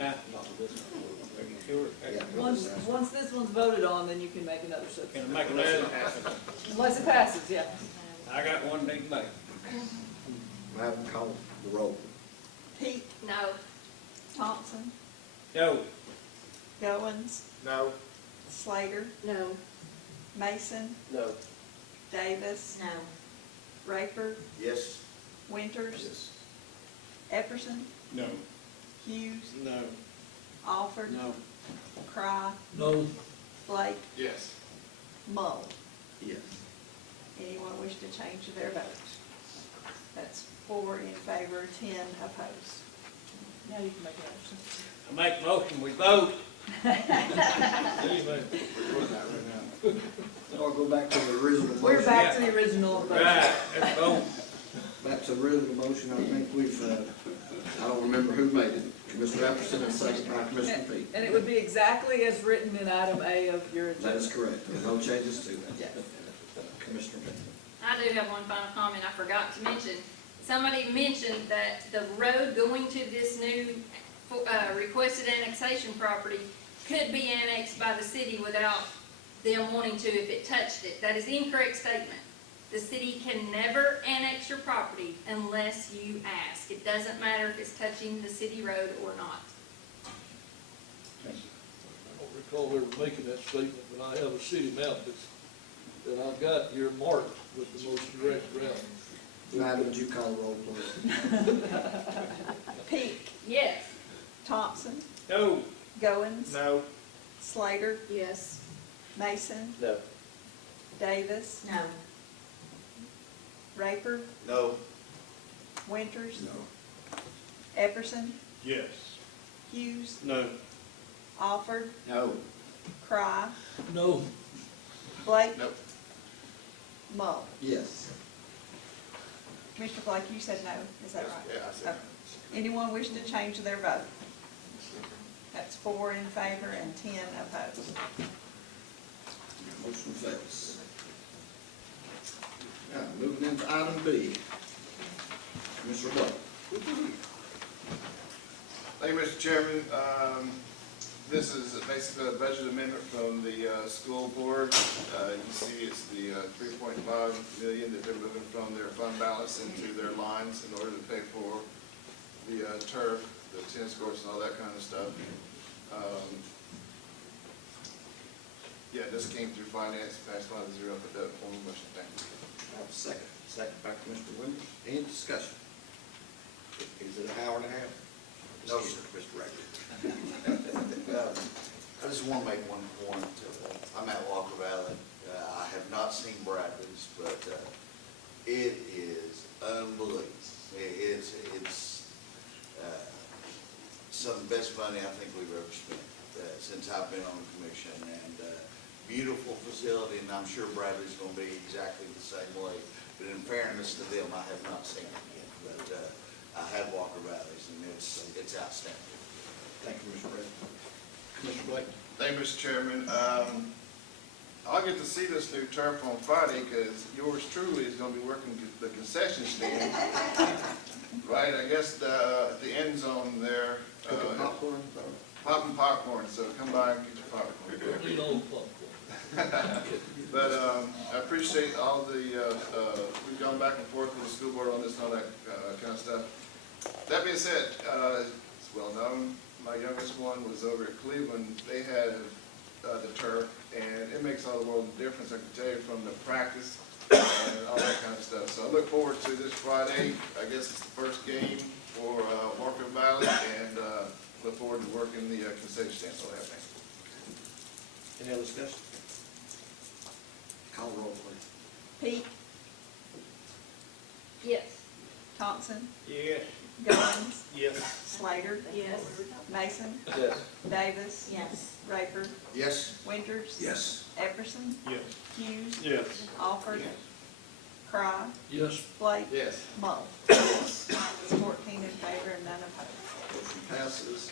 Not to this one. Are you sure? Yeah. Once this one's voted on, then you can make another substitute. Can I make another? Unless it passes, yeah. I got one need to make. I haven't called the roll. Peak, No. Thompson, No. Goins, No. Slater, No. Mason, No. Davis, No. Raper, Yes. Winters, Epperson, No. Hughes, No. Alford, No. Cry, No. Blake, Yes. Mull. Yes. Anyone wish to change their vote? That's 4 in favor, 10 opposed. Now you can make a motion. I make motion, we vote. Anyway, Now I'll go back to the original motion. We're back to the original vote. Right, let's vote. Back to the original motion. I think we've, I don't remember who made it. Commissioner Epperson and second by Commissioner Peak. And it would be exactly as written in item A of your agenda. That is correct. No changes to that. Yes. Commissioner Peak. I do have one final comment I forgot to mention. Somebody mentioned that the road going to this new requested annexation property could be annexed by the city without them wanting to if it touched it. That is the incorrect statement. The city can never annex your property unless you ask. It doesn't matter if it's touching the city road or not. I don't recall ever making that statement, but I have a city map that I've got here marked with the most direct route. Madam, would you call the roll, please? Peak, Yes. Thompson, No. Goins, No. Slater, Yes. Mason, No. Davis, No. Raper, No. Winters, No. Epperson, Yes. Hughes, No. Alford, No. Cry, No. Blake, Nope. Mull. Yes. Commissioner Blake, you said no, is that right? Yeah, I said Okay. Anyone wish to change their vote? That's 4 in favor and 10 opposed. Motion fails. Now, moving into item B. Commissioner Blake. Thank you, Mr. Chairman. This is basically a budget amendment from the school board. You see it's the $3.5 million that they're moving from their fund balance into their lines in order to pay for the turf, the tennis courts, and all that kind of stuff. Yeah, this came through finance, passed 5-0, but that formal motion, thank you. I have a second. Second by Commissioner Winters. Any discussion? Is it an hour and a half? No, sir, Mr. Rector. I just want to make one point. I'm at Walker Valley. I have not seen Bradley's, but it is unbelievable. It's some of the best money I think we've ever spent since I've been on the commission. And beautiful facility, and I'm sure Bradley's going to be exactly the same way. But in fairness to them, I have not seen it yet. But I have Walker Valley's, and it's outstanding. Thank you, Mr. President. Commissioner Blake? Thank you, Mr. Chairman. I'll get to see this new turf on Friday because yours truly is going to be working the concession stand. Right, I guess at the end zone there. Cooking popcorn? Popping popcorn, so come by and get your popcorn. Clean old popcorn. But I appreciate all the, we've gone back and forth with the school board on this and all that kind of stuff. That being said, it's well known, my youngest one was over at Cleveland. They had the turf, and it makes all the world of difference, I can tell you, from the practice and all that kind of stuff. So I look forward to this Friday. I guess it's the first game for Walker Valley, and look forward to working the concession stand. So that thing. Any other discussion? Call the roll, please. Peak, Yes. Thompson, Yes. Goins, Yes. Slater. Yes. Mason, Yes. Davis, Yes. Raker, Yes. Winters, Yes. Epperson, Yes. Hughes, Yes. Alford, Cry, Yes. Blake, Yes. Mull. It's 14 in favor and none opposed. Motion passes.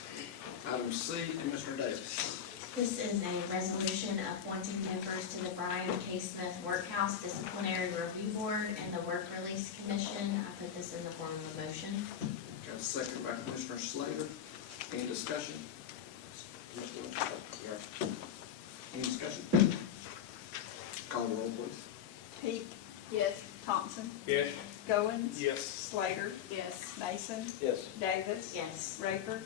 Item C, Commissioner Davis. This is a resolution appointing members to the Brian K. Smith Workhouse Disciplinary Review Board and the Work Release Commission. I put this in the form of a motion. Got a second by Commissioner Slater. Any discussion? Any discussion? Call the roll, please. Peak, Yes. Thompson, Yes. Goins, Yes. Slater, Yes. Mason, Yes. Davis, Yes. Raker,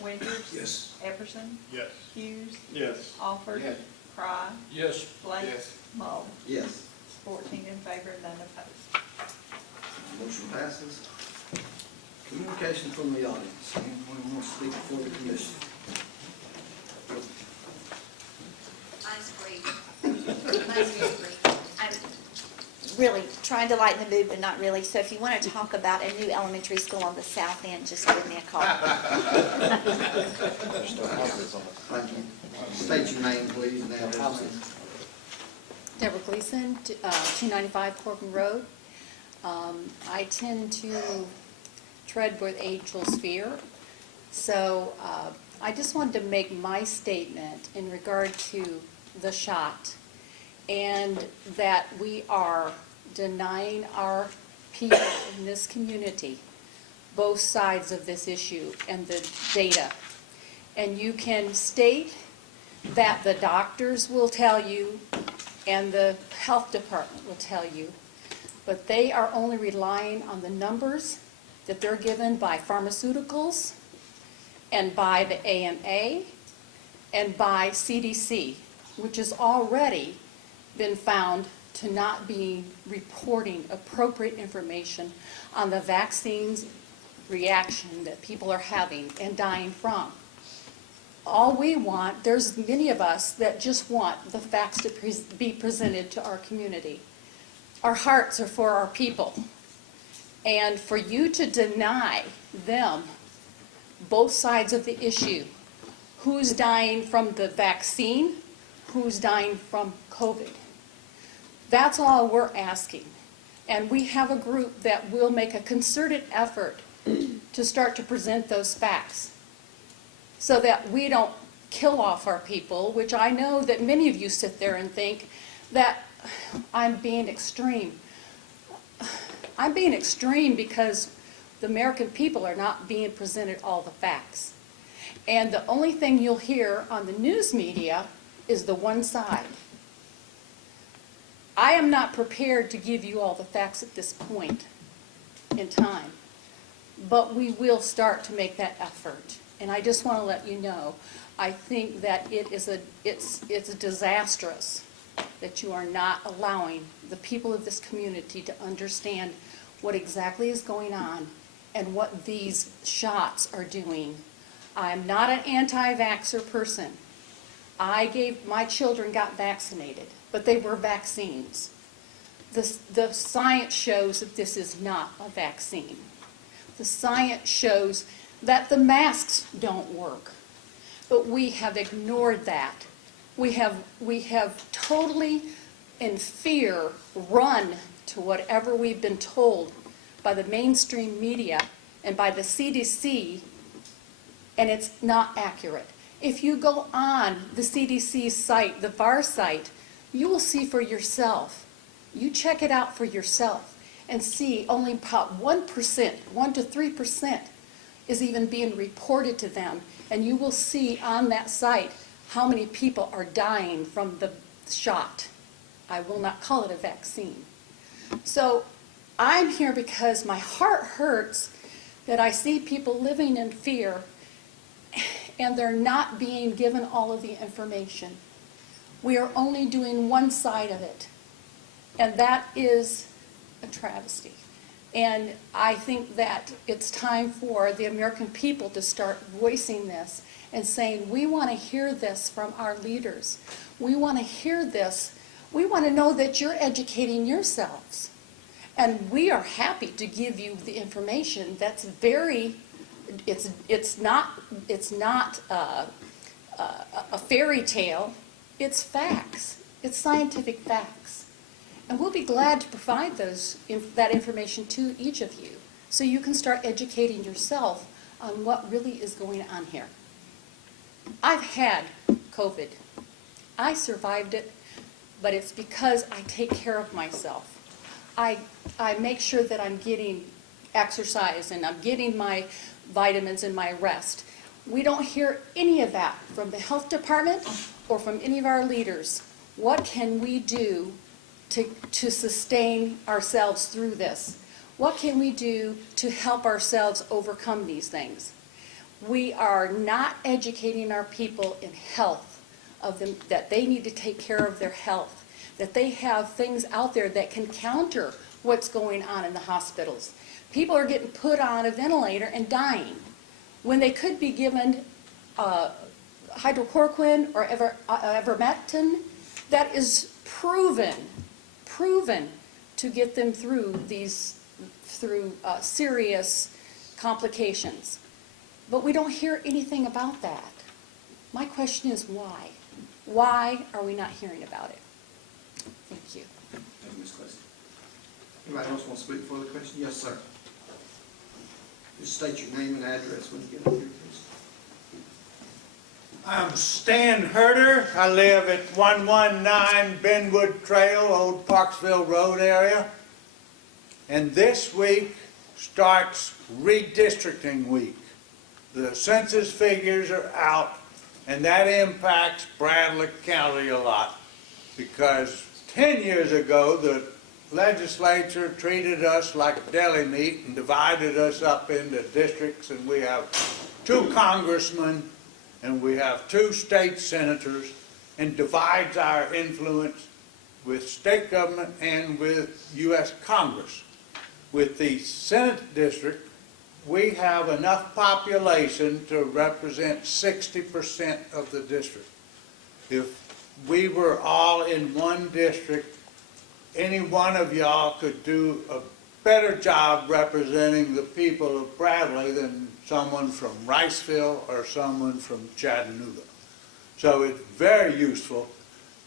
Winters, Yes. Epperson, Yes. Hughes, Yes. Alford, Yes. Cry, Yes. Blake, Yes. Mull. Yes. It's 14 in favor and none opposed. Motion passes. Communication from the audience. Anyone want to speak before the commission? Mine's brief. Mine's very brief. I'm really trying to lighten the mood, but not really. So if you want to talk about a new elementary school on the south end, just give me a call. Thank you. State your name, please, and address. Deborah Gleason, 295 Corbin Road. I tend to tread where the angels fear. So I just wanted to make my statement in regard to the shot, and that we are denying our people in this community both sides of this issue and the data. And you can state that the doctors will tell you and the health department will tell you, but they are only relying on the numbers that they're given by pharmaceuticals and by the AMA and by CDC, which has already been found to not be reporting appropriate information on the vaccines reaction that people are having and dying from. All we want, there's many of us that just want the facts to be presented to our community. Our hearts are for our people. And for you to deny them both sides of the issue, who's dying from the vaccine, who's dying from COVID. That's all we're asking. And we have a group that will make a concerted effort to start to present those facts so that we don't kill off our people, which I know that many of you sit there and think that I'm being extreme. I'm being extreme because the American people are not being presented all the facts. And the only thing you'll hear on the news media is the one side. I am not prepared to give you all the facts at this point in time, but we will start to make that effort. And I just want to let you know, I think that it's disastrous that you are not allowing the people of this community to understand what exactly is going on and what these shots are doing. I'm not an anti-vaxxer person. My children got vaccinated, but they were vaccines. The science shows that this is not a vaccine. The science shows that the masks don't work, but we have ignored that. We have totally, in fear, run to whatever we've been told by the mainstream media and by the CDC, and it's not accurate. If you go on the CDC site, the VAR site, you will see for yourself. You check it out for yourself and see only about 1%, 1 to 3% is even being reported to them. And you will see on that site how many people are dying from the shot. I will not call it a vaccine. So I'm here because my heart hurts that I see people living in fear and they're not being given all of the information. We are only doing one side of it, and that is a travesty. And I think that it's time for the American people to start voicing this and saying, we want to hear this from our leaders. We want to hear this. We want to know that you're educating yourselves. And we are happy to give you the information that's very, it's not a fairy tale. It's facts. It's scientific facts. And we'll be glad to provide that information to each of you so you can start educating yourself on what really is going on here. I've had COVID. I survived it, but it's because I take care of myself. I make sure that I'm getting exercise and I'm getting my vitamins and my rest. We don't hear any of that from the health department or from any of our leaders. What can we do to sustain ourselves through this? What can we do to help ourselves overcome these things? We are not educating our people in health, that they need to take care of their health, that they have things out there that can counter what's going on in the hospitals. People are getting put on a ventilator and dying when they could be given hydrochloroquine or ivermectin that is proven to get them through serious complications. But we don't hear anything about that. My question is why? Why are we not hearing about it? Thank you. Thank you, Ms. Cleve. Anybody else want to speak for the question? Yes, sir. Just state your name and address when you get up here, please. I'm Stan Herder. I live at 119 Benwood Trail, Old Parksville Road area. And this week starts redistricting week. The census figures are out, and that impacts Bradley County a lot because 10 years ago the legislature treated us like deli meat and divided us up into districts, and we have 2 congressmen and we have 2 state senators, and divides our influence with state government and with U.S. Congress. With the Senate district, we have enough population to represent 60% of the district. If we were all in one district, any one of y'all could do a better job representing the people of Bradley than someone from Riceville or someone from Chattanooga. So it's very useful.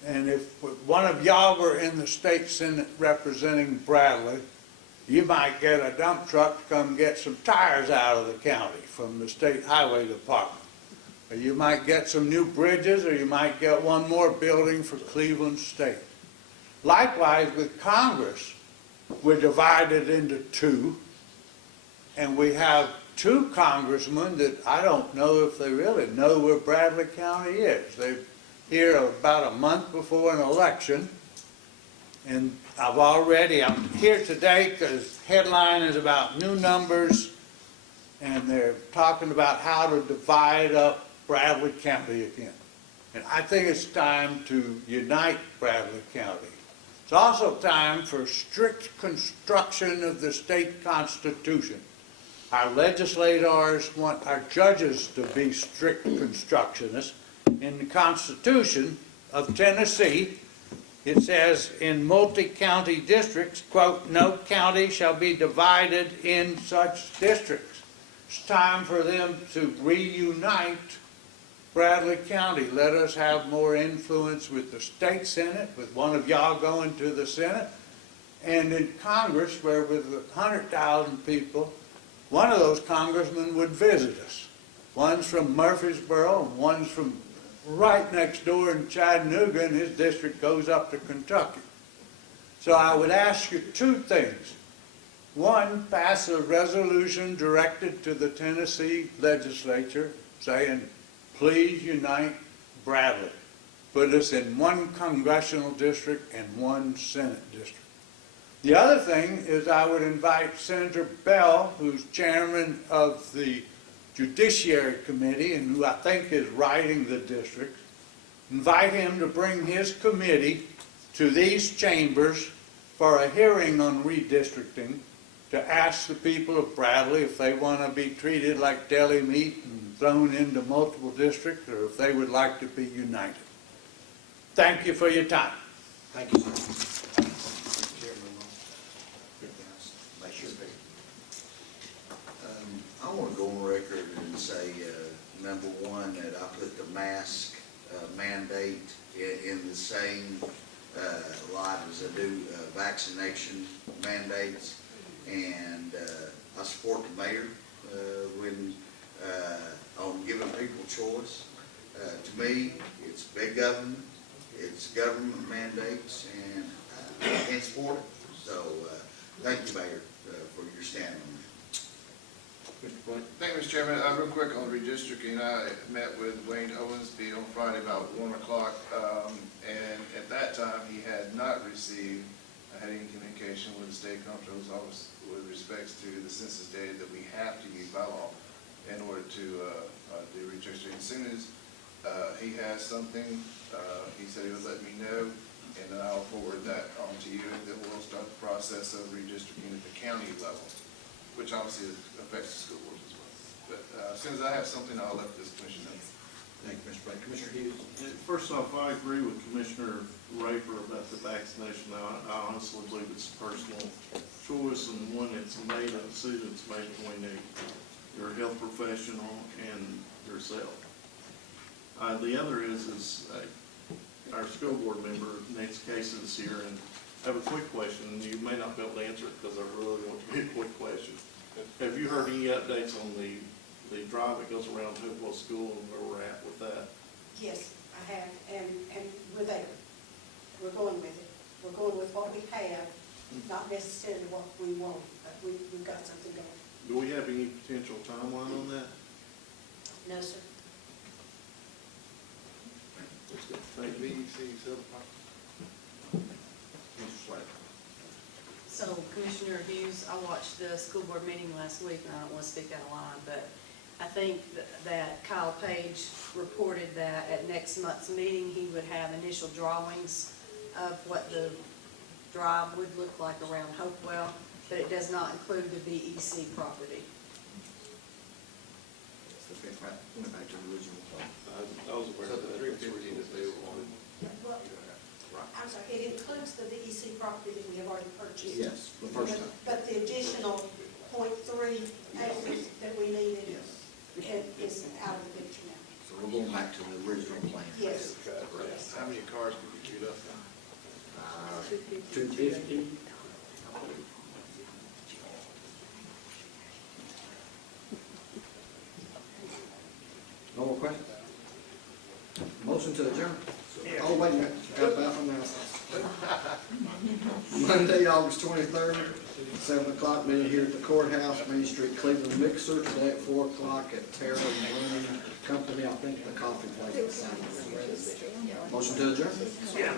And if one of y'all were in the state Senate representing Bradley, you might get a dump truck to come get some tires out of the county from the state highway department. Or you might get some new bridges, or you might get one more building for Cleveland State. Likewise with Congress, we're divided into 2, and we have 2 congressmen that I don't know if they really know where Bradley County is. They're here about a month before an election, and I'm here today because headline is about new numbers, and they're talking about how to divide up Bradley County again. And I think it's time to unite Bradley County. It's also time for strict construction of the state constitution. Our legislators want our judges to be strict constructionists. In the Constitution of Tennessee, it says in multi-county districts, quote, "No county shall be divided in such districts." It's time for them to reunite Bradley County. Let us have more influence with the state Senate, with one of y'all going to the Senate, and in Congress, where with 100,000 people, one of those congressmen would visit us. One's from Murfreesboro, and one's from right next door in Chattanooga, and his district goes up to Kentucky. So I would ask you two things. One, pass a resolution directed to the Tennessee legislature saying, please unite Bradley. Put us in one congressional district and one Senate district. The other thing is I would invite Senator Bell, who's chairman of the Judiciary Committee and who I think is writing the districts, invite him to bring his committee to these chambers for a hearing on redistricting to ask the people of Bradley if they want to be treated like deli meat and thrown into multiple districts or if they would like to be united. Thank you for your time. Thank you, sir. I want to go on record and say, number one, that I put the mask mandate in the same light as I do vaccination mandates. And I support the mayor when on giving people choice. To me, it's big government, it's government mandates, and I can't support it. So thank you, Mayor, for your stand on that. Thank you, Mr. Chairman. Real quick on redistricting, I met with Wayne Owensby on Friday about 1 o'clock, and at that time he had not received any communication with the state comptroller's office with respects to the census data that we have to use by law in order to do redistricting. As soon as he has something, he said he would let me know, and then I'll forward that on to you, and then we'll start the process of redistricting at the county level, which obviously affects the school boards as well. But as soon as I have something, I'll let this commission know. Thank you, Mr. Blake. Commissioner Hughes? First off, I agree with Commissioner Raper about the vaccination. I honestly believe it's a personal choice, and one that's made a decision that's made between your health professional and yourself. The other is our school board member, Nancy Case, is here, and I have a quick question. You may not be able to answer it because I really want it to be a quick question. Have you heard any updates on the drive that goes around Hopewell School and where we're at with that? Yes, I have, and we're there. We're going with it. We're going with what we have, not necessarily what we want, but we've got something going. Do we have any potential timeline on that? No, sir. Thank you. So Commissioner Hughes, I watched the school board meeting last week, and I don't want to speak out of line, but I think that Kyle Page reported that at next month's meeting, he would have initial drawings of what the drive would look like around Hopewell, but it does not include the VEC property. Went back to the original plan. I was aware of that. Well, I'm sorry, it includes the VEC property that we have already purchased. Yes, the first time. But the additional .3 acres that we needed is out of the picture now. So we're going back to the original plan. Yes. How many cars could you shoot up? 250. No more questions? Motion to adjourn. Oh, wait a minute, got about announcements. Monday, August 23rd, 7 o'clock, meeting here at the courthouse, Main Street, Cleveland Mixer. Today at 4 o'clock at Terra Brewing Company, I think the coffee place. Motion to adjourn?